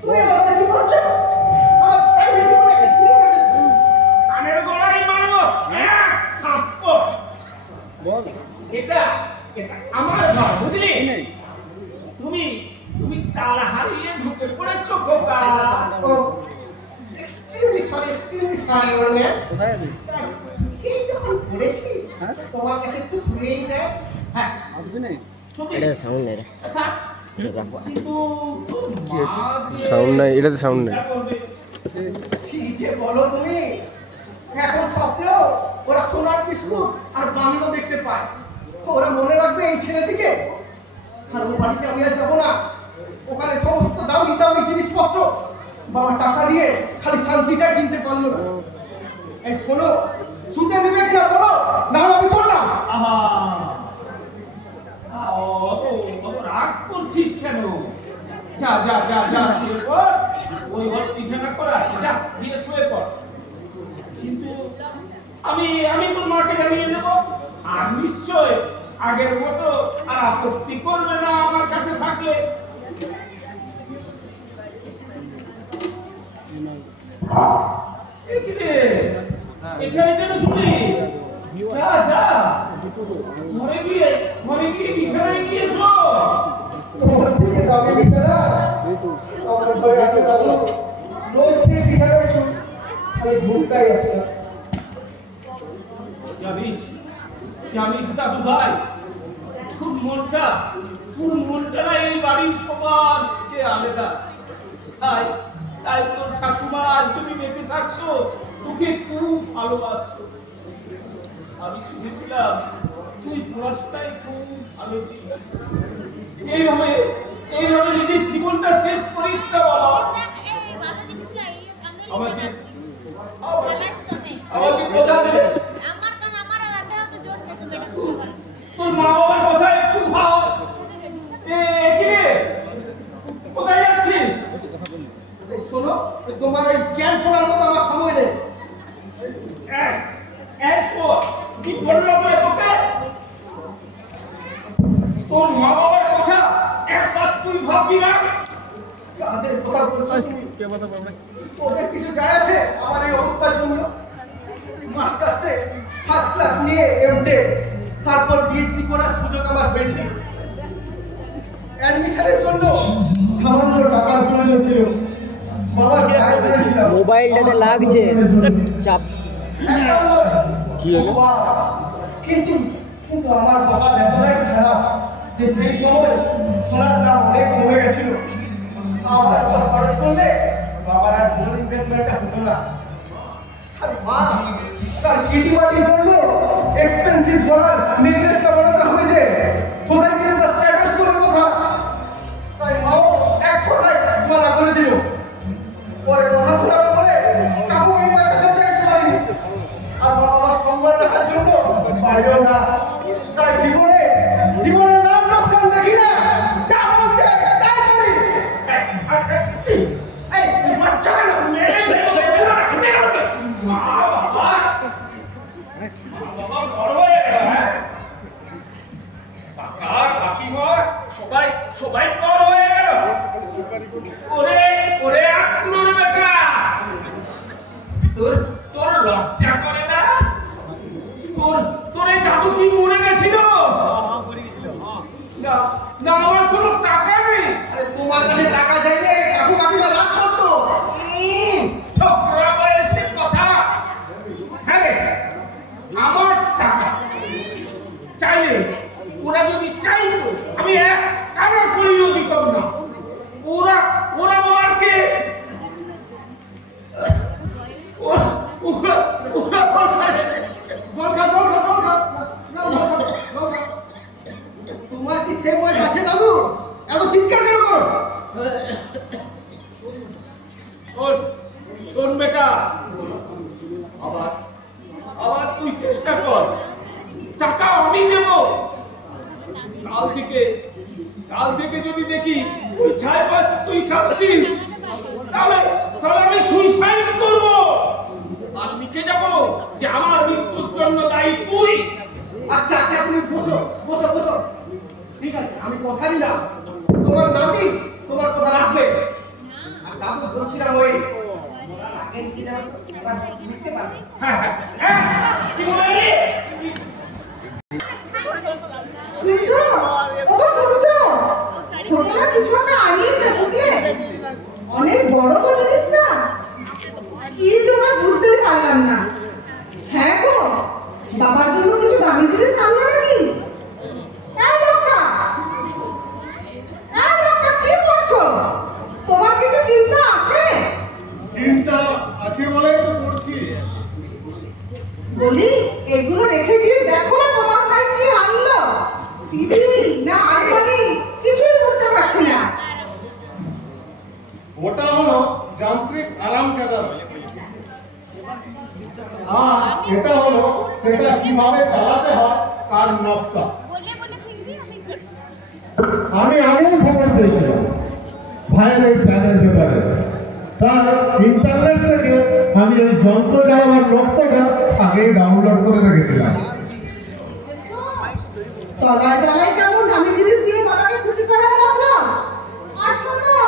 তুমি আমার কি বলছো? আমার প্রাইভেট জীবনে কি করেছো? কানের গলায় মারবো এক থাপ্পড়। এটা এটা আমার ঘর, বুঝলি? তুমি তালা হারিয়ে ঢুকে পড়েছো খোকা। এক্সট্রিমলি সরি ওর ম্যাম। এই যখন পড়েছি, তোমার কাছে একটু শুয়েই যায়। হ্যাঁ, এটা সাউন্ড নেই রে। থাক। কিন্তু কি আছে? সাউন্ড নাই, এটাতে সাউন্ড নাই। কি যে বলো তুমি? এখন স্বপ্নেও ওরা সোনার বিস্কুট আর বাংলো দেখতে পায়। ওরা মনে রাখবে এই ছেলেটিকে। আর ও বাড়িতে আমি আর যাবো না। ওখানে সমস্ত দামি দামি জিনিসপত্র বাবা টাকা দিয়ে খালি শান্তিটা কিনতে পারলো না। এই শোনো, শুতে নেবে কিনা বলো, না হলে আমি চললাম। আহা অত রাগ করছিস কেন? যা যা যা যা শুয়ে পড়। ওই ঘর বিছানা করা আছে, যা দিয়ে শুয়ে পড়। কিন্তু আমি তোর মাকে জানিয়ে দেবো, আর নিশ্চয় আগের মতো আর আপত্তি করবে না আমার কাছে থাকলে। এখানে কেন শুনি? যা যা ঘরে গিয়ে বিছানায় গিয়ে শো। তোমার দিকে যাবে বিছানা, আমার ঘরে আছে দাদু। রোজ সে বিছানায় শুই, আমি ঘুমটাই আসি না। জানিস দাদু ভাই, তোর মনটা না এই বাড়ির সবার থেকে আলাদা। তাই তোর ঠাকুমা আজ তুমি বেঁচে থাকছো, তোকে খুব ভালোবাসতো। আমি শুনেছিলাম তুই পড়াশোনায় খুব ভালো ছিলিস। এইভাবে নিজের জীবনটা শেষ করিস না বাবা। আমাকে কথা দে, তোর মা বাবার কথা একটু ভাব। কোথায় যাচ্ছিস? শোনো, তোমার ওই জ্ঞান শোনার মতো আমার সময় নেই। কি বললো বলে তোকে? তোর মা বাবার কথা ভাববি না? কাদের কথা বলছো তুমি? ওদের কিছু যায় আছে আমার এই অবস্থার জন্য? মাস্টার্সে ফার্স্ট ক্লাস নিয়ে এমটে, তারপর পিএইচডি করার সুযোগ আমার হয়েছে। অ্যাডমিশনের জন্য সামান্য টাকার প্রয়োজন ছিল। বাবার ব্যাগ করেছিলাম। মোবাইলটাতে লাগছে চাপ। কি হলো? কিন্তু কিন্তু আমার বাবা এতটাই খারাপ যে সেই সময় সোনার দাম অনেক কমে গেছিল। আমার একবার খরচ করলে বাবার আর কোনো ইনভেস্টমেন্টটা হতো না। আর মা তার কিটিমাটির জন্য এক্সপেন্সিভ করার নেকলেসটা বানাতে হয়েছে। সোসাইটিতে তার স্ট্যাটাস করে কথা, তাই মাও এক কথায় মানা করে দিল। পরে কথা শোনাবে বলে কাকু আমার কাছে চাইতে পারিনি। আর বাবার সম্মান রাখার জন্য বাইরেও না। তাই জীবনে লাভ লোকসান দেখি না, যা বলছে তাই করি। এই বাচ্চা কেন? সবাই পর হয়ে গেল। ওরে আকুলোর বেটা, তোর লজ্জা করে না? তোর এই দাদু কি মরে গেছিল? না আমার কোনো টাকা নেই। তোমার কাছে টাকা চাইলে কাকু কাকিমা রাগ করতো। ছোকরা বয়সের কথা। হ্যাঁ রে, আমার টাকা চাইলে ওরা যদি চাইতো আমি এক কানা করিও দিতাম না। ওরা মারকে তোমার কি সে বয়স আছে দাদু? এত চিৎকার কেন করো? শোন বেটা, আবার তুই চেষ্টা কর, টাকা আমি দেব। কাল থেকে যদি দেখি তুই ছাই পাস তুই খাচ্ছিস, তাহলে আমি সুইসাইড করব আর লিখে যাবো যে আমার মৃত্যুর জন্য দায়ী তুই। আচ্ছা তুমি বসো। ঠিক আছে, আমি কথা দিলাম তোমার নাতি তোমার কথা রাখবে। আর দাদু বলছিলাম ওই আগের কি জানো তো, ওরা লিখতে পারবে। হ্যাঁ কি বললি? শুনছো? ও শুনছো? ছোটরা কিছু একটা আনিয়েছে বুঝলে? অনেক বড় তো জিনিস না, কি জন্য বুঝতেই পারলাম না। হ্যাঁ গো, বাবার জন্য কিছু দামি জিনিস আনলো নাকি? এই লোকটা কি করছো? তোমার কিছু চিন্তা আছে? চিন্তা আছে বলেই তো করছি। বলি এগুলো রেখে দিয়ে দেখো না তোমার ভাই কি আনলো। টিভি না আলমারি, কিছুই বুঝতে পারছি না। ওটা হলো যান্ত্রিক আরাম কেদার। আর এটা হলো সেটা কিভাবে চালাতে হয় তার নকশা। আমি আগেই খবর পেয়েছিলাম ভাইয়ের এই প্ল্যানের ব্যাপারে। তার ইন্টারনেট থেকে আমি এই যন্ত্র চালাবার নকশাটা আগেই ডাউনলোড করে রেখেছিলাম। তলায় কেমন দামি জিনিস দিয়ে বাবাকে খুশি করার মতলব। আর শোনো,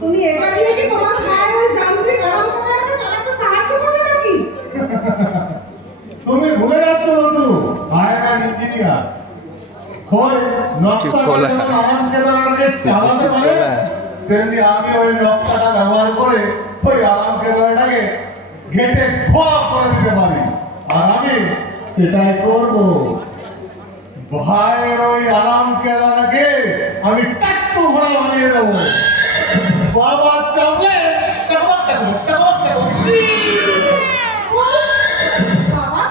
তুমি এটা দিয়ে কি তোমার ভাইয়ের ওই যান্ত্রিক আরাম কেদারকে চালাতে সাহায্য করবে নাকি? তুমি ভুলে যাচ্ছ বন্ধু, ভাইয়ের ইঞ্জিনিয়ার। ওই নকশাটা যেমন আরাম কেদারকে চালাতে পারে, তেমনি আমি ওই নকশাটা ব্যবহার করে ওই আরাম কেদারটাকে ঘেটে খোয়া করে দিতে পারি। আর আমি সেটাই করবো। ভাইয়ের ওই আরাম কেদারকে আমি টাট্টু ঘোড়া বানিয়ে দেবো। বাবার চাপলে বাবা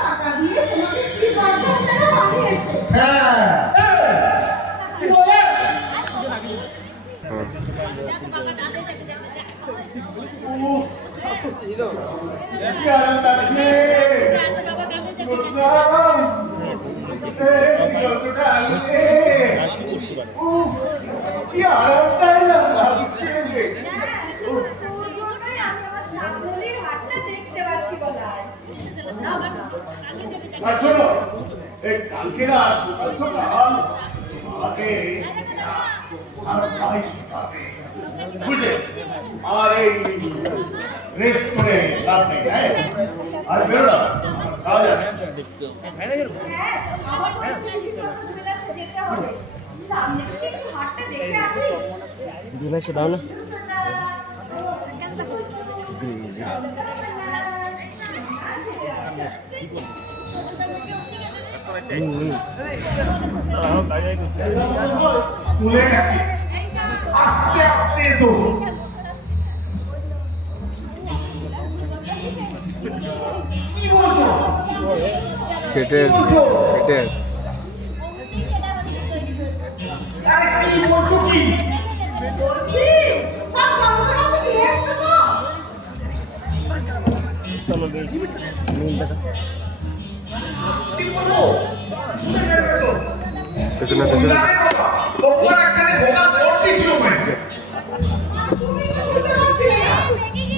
টাকা দিয়ে তোমাকে কি দরকার যেন বানিয়েছে। হ্যাঁ কি বলে? কি আনন্দ আছে। কি আরামটাই লাগছে। আর শোনো, এই কালকে না সকাল সকাল আমাকে সারপ্রাইজ পাবে বুঝলে আর এই রেস্ট করে লাভ নেই হ্যাঁ আর বেরো না কাজ আছে হ্যাঁ আমার তো বেশি ছোট জুয়েলার্সে যেতে হবে সামনে থেকে একটু হাঁটতে দেখে আসি ডিমেক্সটা দাও না স্কুলে গেছে আস্তে আস্তে তো কি বলছো কেটে আরে কি বলছো কি বলছি সব সংসার থেকে নিয়ে এসছো তো চলো দেখি কি বলবো পেছনে তোমার একখানে বোকা ভর্তি ছিল মনে তুমি তো শুনতে পাচ্ছিলে না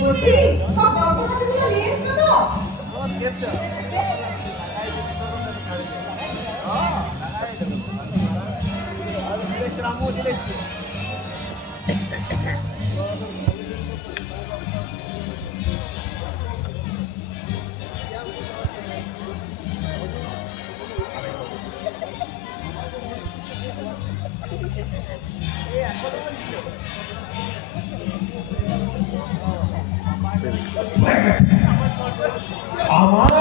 বলছি সব সংসার থেকে নিয়ে এসছো তো আমার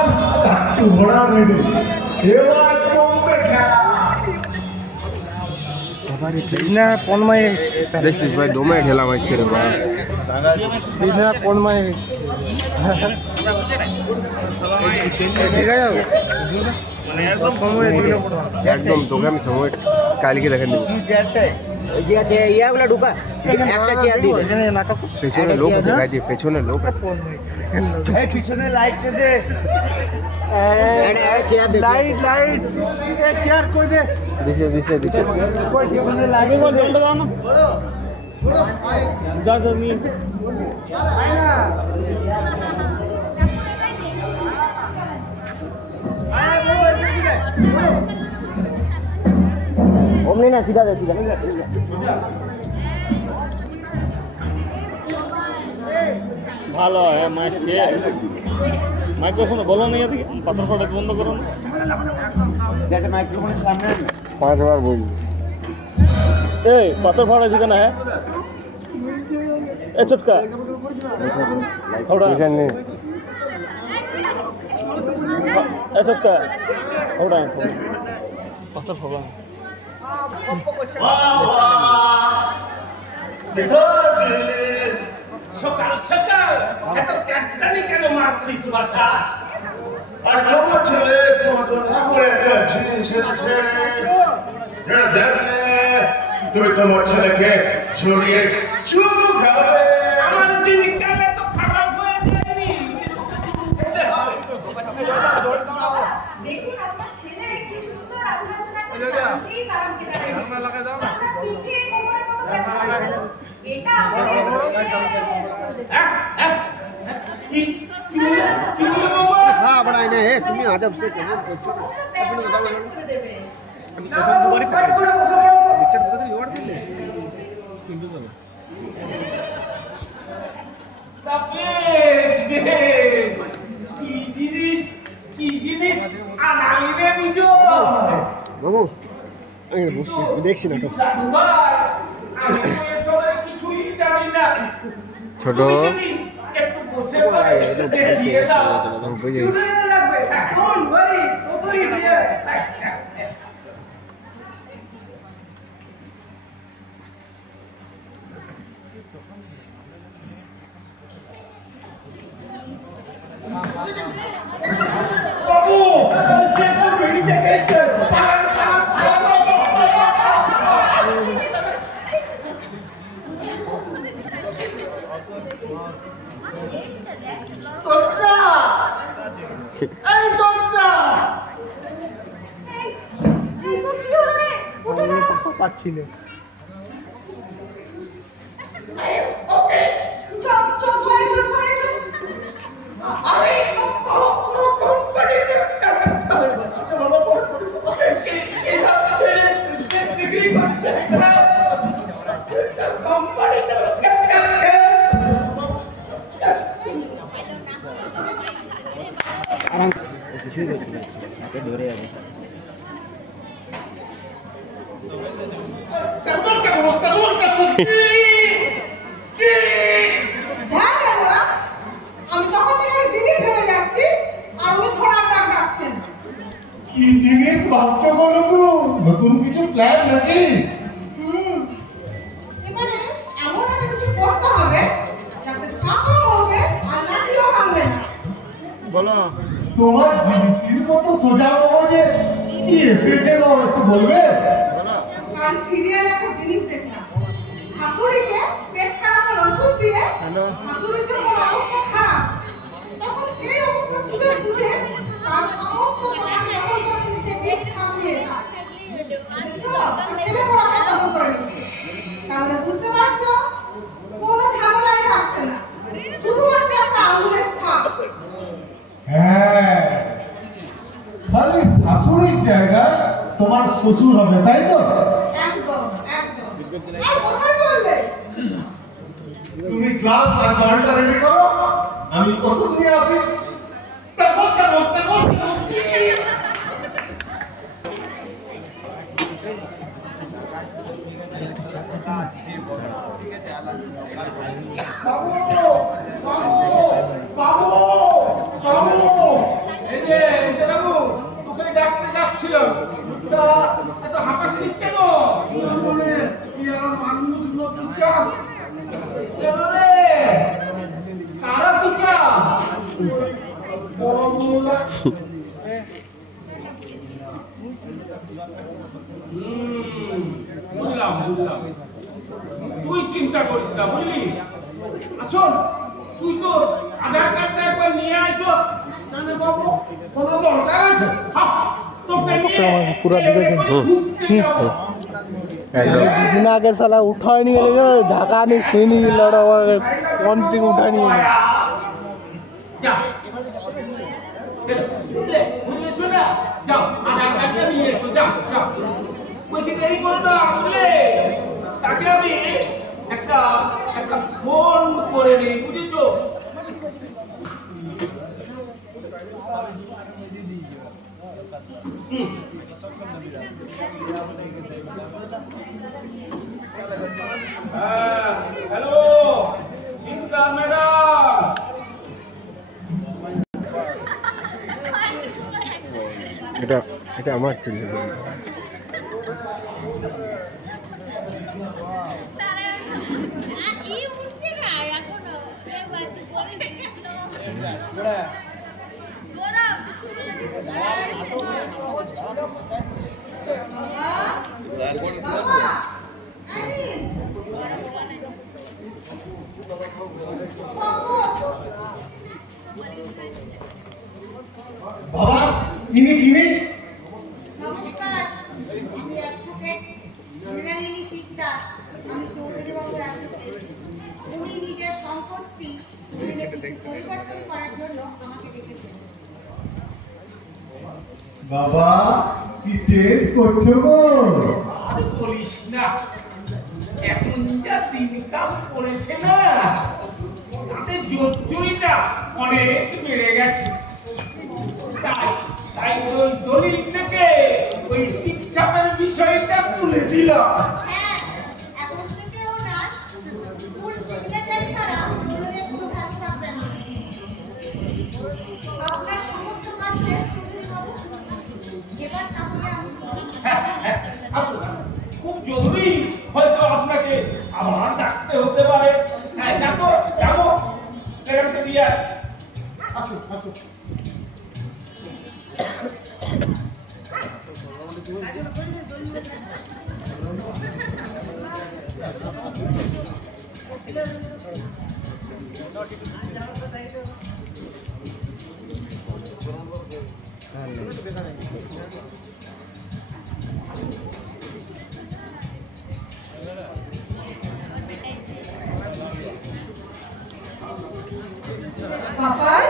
চারটু ঘোড়া মেরে এবার কমবে না পনমাই দেখছিস ভাই দমে ঢেলা মারছে রে ভাই না পনমাই একদম তোকে আমি সময় কালকে দেখেন ওই যে আছে ইয়াগুলো ঢুকা একটা চেয়ার দিয়ে দে। পেছনে লোক আছে ভাই পেছনে লোক পিছনে লাইট দে একটা চেয়ার দে লাইট এ চেয়ার কই দে দিছে কই পিছনে লাইট জলটা দাও না যা যা নিয়ে ओमनी ना सीधा दे सीधा ভালো হয় মারছে মাইক্রোফোন বলো না এদিকে পাথর ফাটা বন্ধ করো না যেটা মাইক্রোফোনের সামনে 5 বার বলি এই পাথর ফাটা কেন হ্যাঁ এ চটকা ওটা এখানে এ চটকা ওটা পাথর ফাটা সকাল সকাল এত ক্যাটানি কেন মারছিস বাছা আর তোমার ছেলে তোমার তো না করে একটা জিনিস এসেছে তুমি তোমার ছেলেকে ঝুলিয়ে চুমু খাবে আমার দিন কালে তো খারাপ হয়ে যায়নি দেখুন আপনার ছেলে কি সুন্দর আলোচনা করছে এই কারণ কি এটা हां बड़ा ने है তুমি আজব সে কেমন করছো দেবে আমি প্রথম দুবারই পাই নিচে কোথা থেকে জোড় দিলে তাপেজ বে কি জিনিস আনালি রে নিজো বাবু আমি বসছি আমি দেখছি না তো আমি চলে কিছুই জানি না ছোট একটু বসে দিয়ে দাও বুঝে কোন বাড়ি তোতরি দিয়ে বাবু সে তো বেরিয়ে গেছে এই দরজা পাচ্ছি না ধ্যান দেন ওরা। আমি তখন থেকে একটা জিনিস ভেবে যাচ্ছি আর উনি ঘোড়ার ডাক ডাকছেন। কি জিনিস ভাবছো বলো তো? নতুন কিছু প্ল্যান নাকি? এবারে এমন একটা কিছু করতে হবে যাতে সাপও মরবে আর লাঠিও ভাঙবে না। বলো তোমার জিনিসটির মতো সোজা মগজে কি এসেছে গো, একটু বলবে? কাল সিরিয়াল একটা জিনিস দেখলাম, ঠাকুরিকে পেট খারাপের ওষুধ দিয়ে ঠাকুরের জন্য অবস্থা খারাপ, তখন সেই অবস্থা সুযোগ বুঝে তার সমস্ত টাকা দখল করে নিচ্ছে, পেট খামিয়ে যায়। দেখছো, ছেলে বড় দখল করে নিচ্ছে। তাহলে বুঝতে পারছো কোনো ঝামেলাই থাকছে না, শুধুমাত্র একটা আঙুলের ছাপ। হ্যাঁ, খালি শাশুড়ির জায়গায় তোমার শ্বশুর হবে, তাই তো? একদম একদম। আর কোথায় চললে? তুমি গ্লাস আর জলটা রেডি করো, আমি ওষুধ নিয়ে আসি। তারপর এই যে বাবু, তোকে ডাকতে যাচ্ছিল, তা এত হাঁপাচ্ছিস কেন? মানুষ নতুন চাষ কেন রে? কারা তুই চাস? বড় মোল্লা। বুঝলাম বুঝলাম, তুই চিন্তা করিস না, বুঝলি? আসল তুই তো আধার কার্ডটা একবার নিয়ে আয় তো। কেন বাবু, কোনো দরকার আছে? তোকে নিয়ে পুরা দিকে ঘুরতে যাবো। দুদিন আগে সালা উঠায় নিয়ে গেলে ঢাকা নিয়ে শুয়ে নিয়ে গেল, কোন থেকে উঠায় নিয়ে গেল। যা বুঝলে শোনা, যাও আধার কার্ডটা নিয়ে এসো, যাও যাও, বেশি দেরি করো না, বুঝলে? তাকে আমি একটা একটা ফোন করে নিই, বুঝেছো? হ্যালো, চিন্তা ম্যাডাম। এটা আমার ছিল। বাবা, ইনি ইনি নমস্কার, আমি অ্যাডভোকেট মৃণালিনী সিকদার। আমি চৌধুরী বাবুর অ্যাডভোকেট। উনি নিজের সম্পত্তি উইলে কিছু পরিবর্তন করার জন্য আমাকে ডেকেছেন। বাবা, কি চেঞ্জ করছো গো? আর বলিস না, এখন যা দিনকাল পড়েছে না, তাতে জোরজুরিটা অনেক বেড়ে গেছে। তাই তাই ওই দলিল থেকে ওই টিকছাপের বিষয়টা তুলে দিল। হ্যাঁ, এখন থেকে ওনার ফুল সিগনেচার ছাড়া দলিলে কোনো কাজ থাকবে না। আপনার সমস্ত কাজ শেষ, চৌধুরী বাবু। এবার তাহলে আমি আসুন, খুব জরুরি, হয়তো আপনাকে আবার ডাকতে হতে পারে। হ্যাঁ, যাবো যাবো, ম্যাডামকে দিয়ে আয়। আসুন আসুন। বাবাই,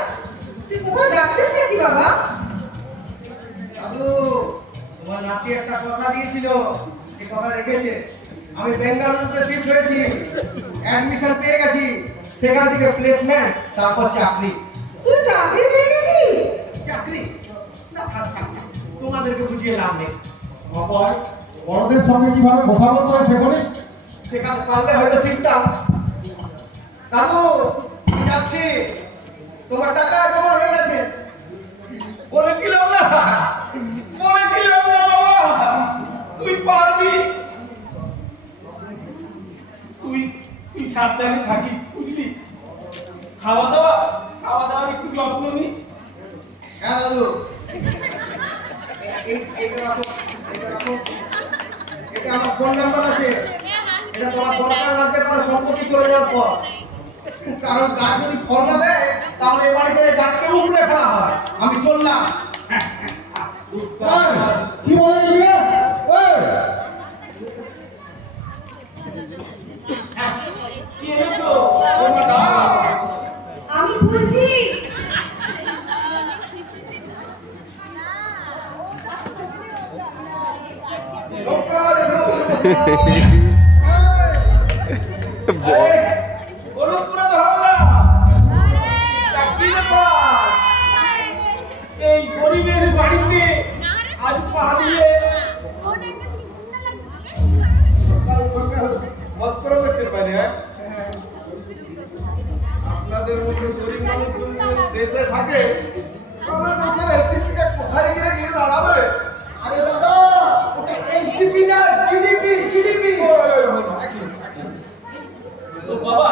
তুই কোথাও যাচ্ছিস নাকি বাবা? দাদু, তোমার নাতি একটা কথা দিয়েছিল, সে কথা রেখেছে। আমি বেঙ্গালুরুতে শিফট হয়েছি, অ্যাডমিশন পেয়ে গেছি, সেখান থেকে প্লেসমেন্ট, তারপর চাকরি। তুই চাকরি পেয়ে গেছিস? চাকরি না, থাক থাক থাক, তোমাদেরকে বুঝিয়ে লাভ নেই। বাবা, বড়দের সঙ্গে কিভাবে কথা বলতে হয় সেখানে শেখাতে পারলে হয়তো ঠিকঠাক। দাদু আমি যাচ্ছি, তোমার টাকা জমা হয়ে গেছে। বলেছিলাম না বাবা, তুই পারবি। তুই সাবধানে থাকিস, বুঝলি? খাওয়া দাওয়ার একটু যত্ন নিস। হ্যাঁ দাদু, এটা রাখো, এটা আমার ফোন নাম্বার আছে। এটা তোমার দরকার লাগতে পারে সম্পত্তি চলে যাওয়ার পর। কারণ গাছ যদি ফল না দেয় তাহলে এ বাড়ি থেকে গাছকে উপড়ে ফেলা হয়। আমি চললাম। কি বলে কি এনেছো? দাও। আমি বলছি নমস্কার। এই গরিবের বাড়িতে আজ পা দিয়ে মস্করা করছেন মানে? আপনাদের মতো গরিব মানুষ দেশে থাকে, আমার দেশের এসডিপি কোথায় গিয়ে দাঁড়াবে? আরে দাদা, ওটা এসডিপি না, জিডিপি। তো বাবা,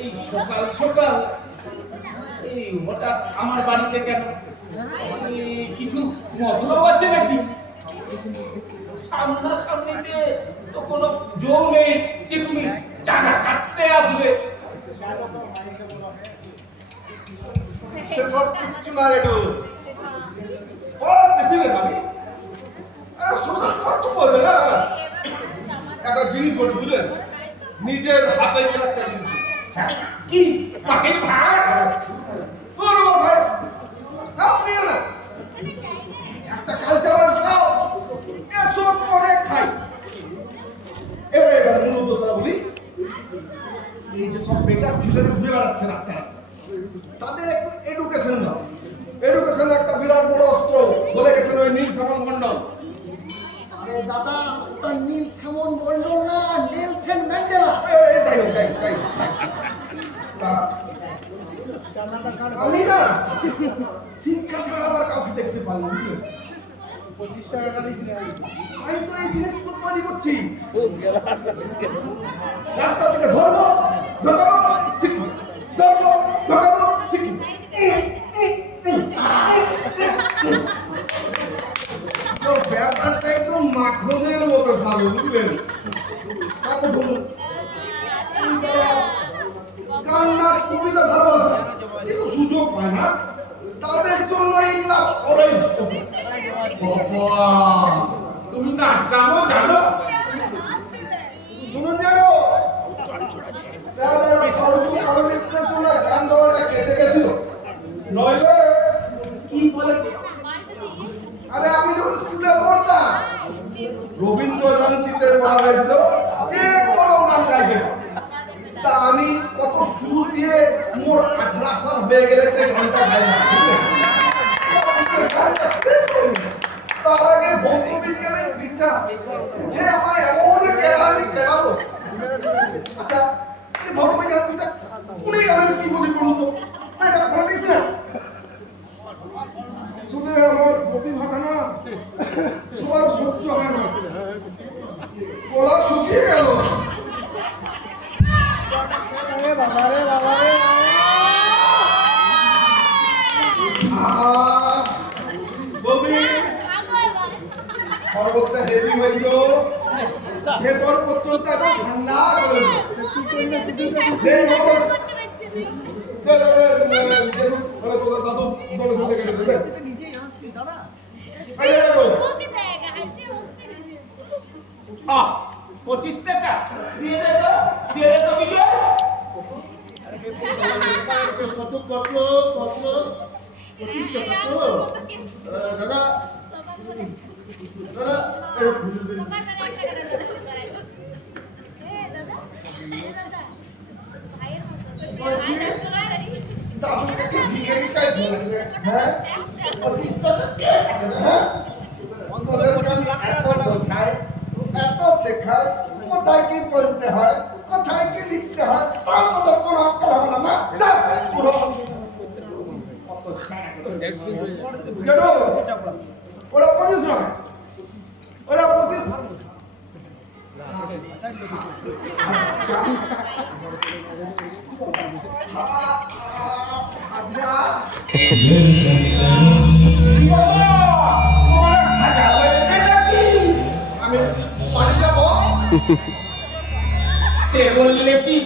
এই সকাল সকাল এই হঠাৎ আমার বাড়িতে কেন? কিছু মতলব আছে নাকি? সামনাসামনিতে তো কোনো জো নেই যে তুমি টাকা কাটতে আসবে। সেসব কিচ্ছু না। একটু বেশি না আমি সোশ্যাল কর্তব্য আছে না। একটা জিনিস বলছি, বুঝলেন? নিজের হাতে করে একটা জিনিস কি পাকেট ভাড়? একটা কালচারাল খাও, এসব করে খাই। এবার মূল উদ্দেশ্যটা বলি। এই যে সব বেকার ছেলেরা ঘুরে বেড়াচ্ছে রাস্তায়, তাদের একটু এডুকেশন দাও। এডুকেশন একটা বিরাট বড় অস্ত্র বলে গেছেন ওই নীল সামন মন্ডল। আরে দাদা, ওটা নীল সামন মন্ডল না, নেলসন ম্যান্ডেলা। যাই হোক। আমি না শিক্ষা ছাড়া আবার কাউকে দেখতে পারলাম, বুঝলেন? আমি তো এই জিনিসগুলো তৈরি করছি। রাস্তা থেকে ধরবো, ঢোকাবো, শিখি। ধরবো, ঢোকাবো, শিখি। ব্যাপারটা একটু মাখনের মতো ভালো, বুঝলেন? তাকে ধরুন কান্না কবিতা ভালোবাসে, কিন্তু সুযোগ পায় না। তাদের জন্য এগুলা অরেঞ্জ। তুমি নাচ গানও জানো? শুনুন জানো, গান গাওয়াটা কেটে গেছিল, নইলে কি বলে? আরে আমি যখন স্কুলে পড়তাম, রবীন্দ্র জয়ন্তীতে বলা হয়েছিল যে কোনো গান গাইবে। তা আমি কত সুর দিয়ে মোর 18 সাল হয়ে গেলে গানটা গাই না। তার আগে ভৌতবিজ্ঞানের টিচার উঠে আমায় এমন কেরাবো। আচ্ছা, এই ভৌতবিজ্ঞানের টিচার উনি গানের কি বলি বলুন তো? এটা পলিটিক্স না। শুনে আমার প্রতিভাটা না সবার সহ্য হয় না, গলা শুকিয়ে গেল। শরবতটা হেভি হয়েছিল, ভেতর পর্যন্ত ঠান্ডা করে দাদু 25 টাকা দিয়ে দে তো বিজয়। কত 25 টাকা তো দাদা। এত শেখায় কোথায় কি বলতে হয়, কোথায় কি লিখতে হয়, তার মতো কোনো অক্ষর হবে না। না, দেখ, পুরো কেন? ওরা 25 নয়, ওরা 25। আমি বাড়ি যাবো। সে বললে কি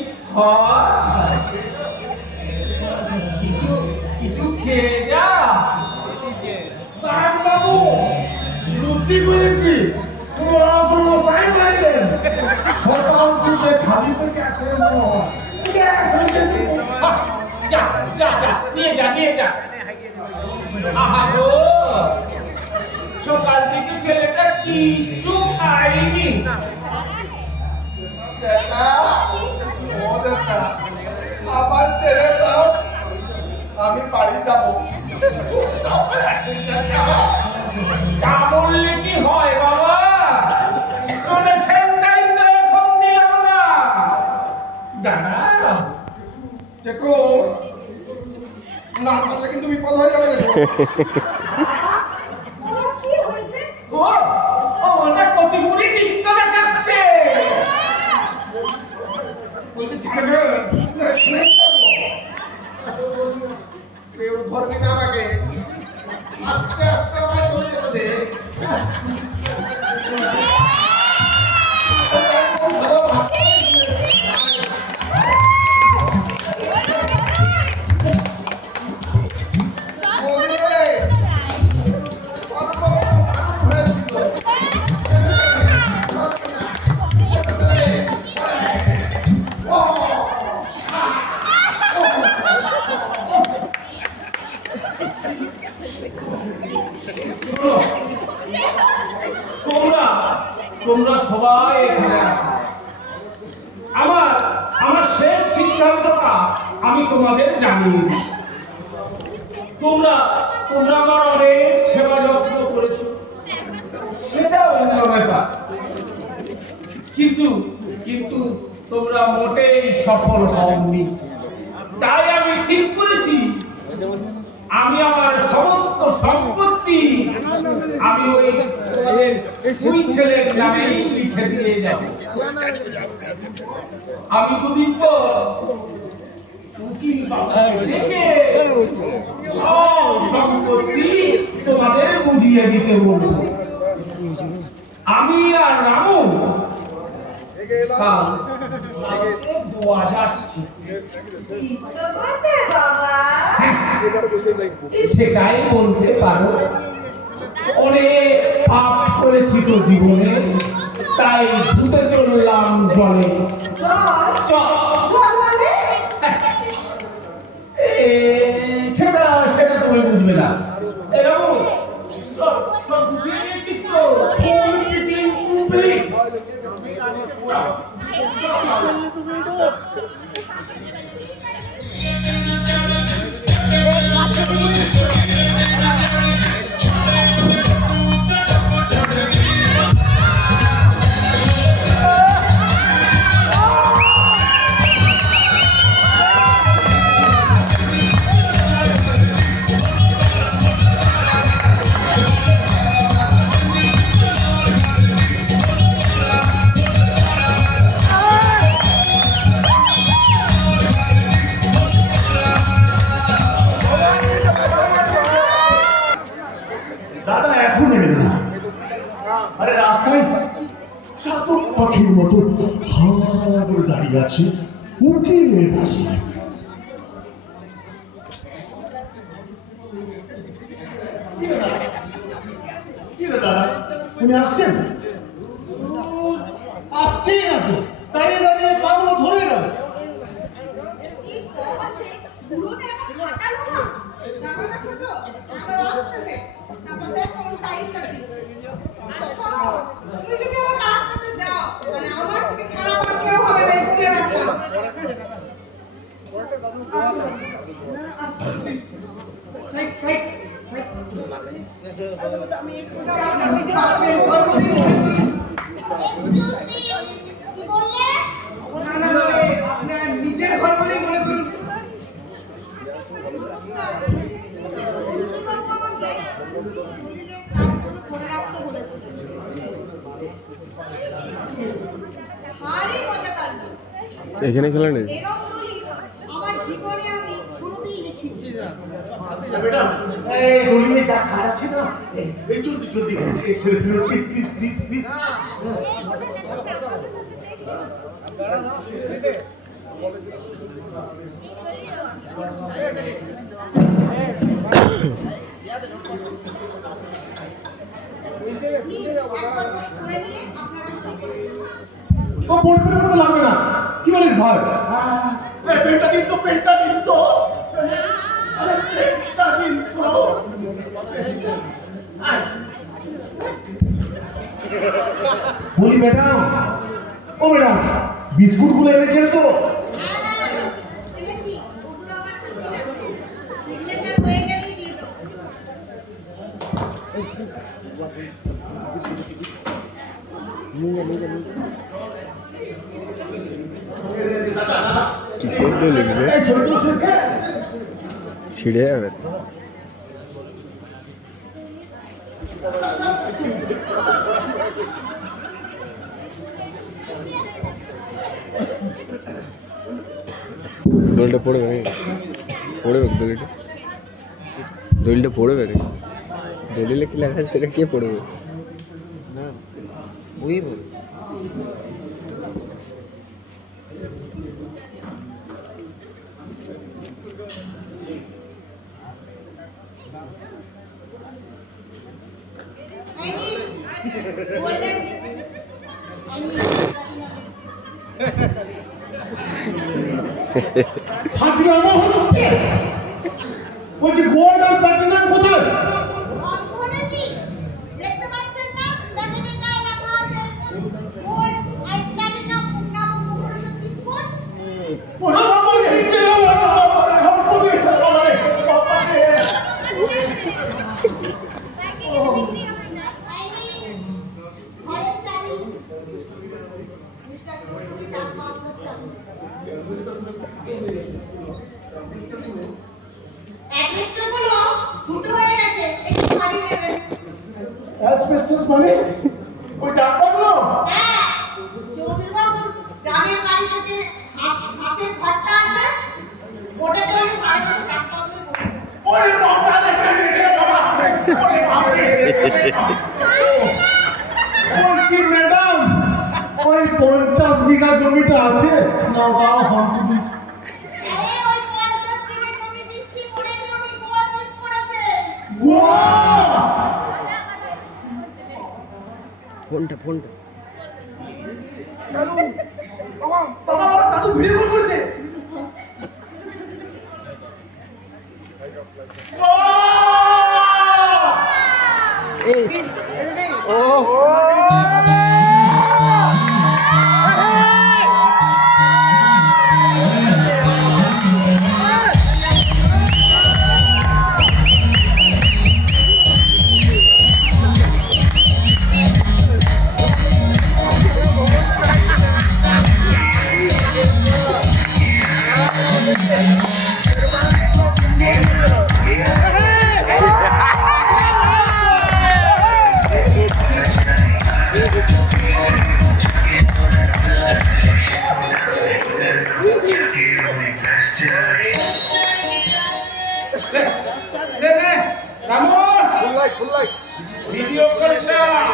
কিছু খেয়ে যা। বাবু লুচি করেছি, তোমরা কোনো সাইন লাইলেন সকাল থেকে খালি থেকে আছে যা যা যা নিয়ে যা নিয়ে যা। আহা গো, সকাল থেকে ছেলেটা কিচ্ছু খায়নি। আবার ছেড়ে দাও, আমি বাড়ি যাবো। যা বললে কি হয় বাবা, তোরে সেটাই তো এখন দিলাম না। দাঁড়া দেখো, না থাকলে কিন্তু বিপদ হয়ে যাবে। দেখো কি হয়েছে? ওটা কচিপুরি নৃত্য দেখাচ্ছে। বলছি ছাড়বে, ঘর থেকে আমাকে আস্তে আস্তে আমায় বলে যেতে দে। তোমরা সবাই এখানে আসো। আমার শেষ সিদ্ধান্তটা আমি তোমাদের জানিয়ে দিই। তোমরা আমার অনেক সেবা যত্ন করেছো, সেটা অন্য ব্যাপার, কিন্তু তোমরা মোটেই সফল হওনি। তাই আমি ঠিক করেছি, আমি আমার সমস্ত সম্পত্তি আমি ওই ছেলের নামেই লিখে দিয়ে যাব। আমি দুদিন পর উকিল বাবা থেকে সব সম্পত্তি তোমাদের বুঝিয়ে দিতে বলবো। আমি আর রামু গোয়া যাচ্ছি। সেটাই বলতে পারো। অনেক পাপ করেছি তো জীবনে, তাই ধুতে চললাম জলে। সেটা তুমি বুঝবে না। এরকম সব বুঝিয়ে দিয়েছিস তো। দাদা এখন এলেন না? আরে রাস্তায় চাতক পাখির মতো হাওয়া করে দাঁড়িয়ে আছে উকিলের পাশে। কি রে দাদা, উনি আসছেন? আসছেই না তো, দাঁড়িয়ে দাঁড়িয়ে পাগুলো ধরে গেল। বুড়োটা এমন খাটালো না। জামাটা ছোট, আমার আসতে দে। তারপর দেখো টাইটটা কি। আর শোনো, তুমি যদি আমাকে আটকাতে যাও, তাহলে আমার থেকে খারাপ আর কেউ হবে না, এই বলে রাখলাম। কি এখানে খেলা নেই। এরকম দলিল আমার জীবনে আমি কোনোদিন লিখিনি। ম্যাডাম এই দলিলে যা কাজ আছে না এই জলদি জলদি এই ছেড়ে দিন প্লিজ প্লিজ প্লিজ প্লিজ। ও পড়তে পড়তে লাগবে না, কি বলিস ভাই? পেনটা দিন তো, পেনটা দিন তো, আরে পেনটা দিন তো। বলি ম্যাডাম, ও ম্যাডাম বিস্কুট গুলো এনেছেন তো? এনেছি, ওগুলো আমার সাথে আছে। সিগনেচার হয়ে গেলেই দিয়ে দেবো। কিসের দলিল রে? ছিঁড়ে যাবে তো। দলিলটা পড়বে নাকি? পড়বে দলিলটা? দলিলটা পড়বে নাকি? দলিলে কি লেখা আছে সেটা কে পড়বে? না ওই বল বললেন ফাটিয়ামো হচ্ছে বলছি গোল্ড আর প্লাটিনাম কোথায়? দেখতে পাচ্ছেন না প্যাকেটের গায়ে লেখা আছে গোল্ড আর প্লাটিনাম নামক মুখরোচক বিস্কুট। ওরা বাবা এই যে हमको तो ऐसा लगा रे पापा ने एस्बेस्टस মানে ওই ডাকবাংলো? হ্যাঁ, চৌধুরীবাবুর গ্রামের বাড়িতে যে হাঁসের ঘরটা আছে ওটাতে আমি ভাড়া করে ডাকবাংলোয় বসে। ওরে বাবা দেখে দেখে বাবা ওরে বাবা রে বলছি ম্যাডাম ওই 50 বিঘা জমিটা আছে না ওটাও হাঁটি দিচ্ছি। আরে ওই 50 বিঘা জমি বিক্রি করে উনি গোয়া ঠিক করেছে। ফোনটা ফোনটা দাদু ভিডিও কল করেছে।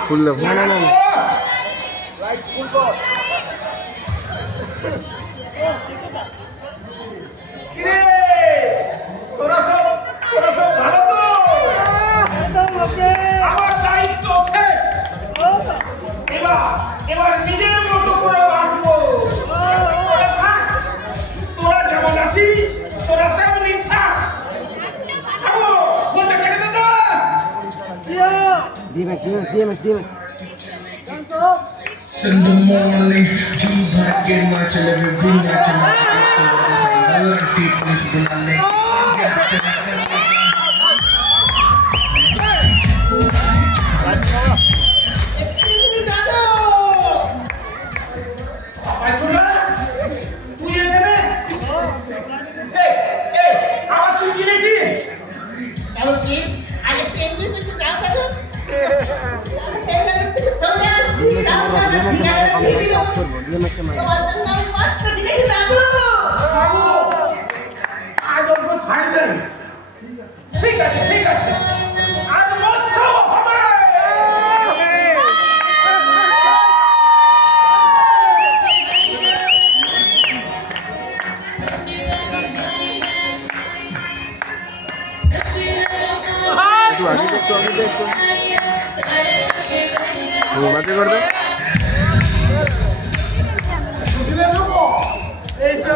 খুললে ফোন না তোরা সব ভালো তো? আমার দায়িত্ব শেষ। এবার নিজের মতো করে বাঁচবো। তোরা যেমন আছিস তোরা তেমনই থাক। ফোনটা কেটে দে তো। DMX In the morning, you back in my television, people is bulale. Excuse me, দাদু। ভাই শুন না, তুই এখানে? আমার তুই কিনেছিস? দাদু প্লিজ আগে চেঞ্জ করতে দাও দাদু। এখান থেকে চলে আসছি। DMX তোমার জন্য আমি 500 কিনে দিলাম। মাটি করবে এইটা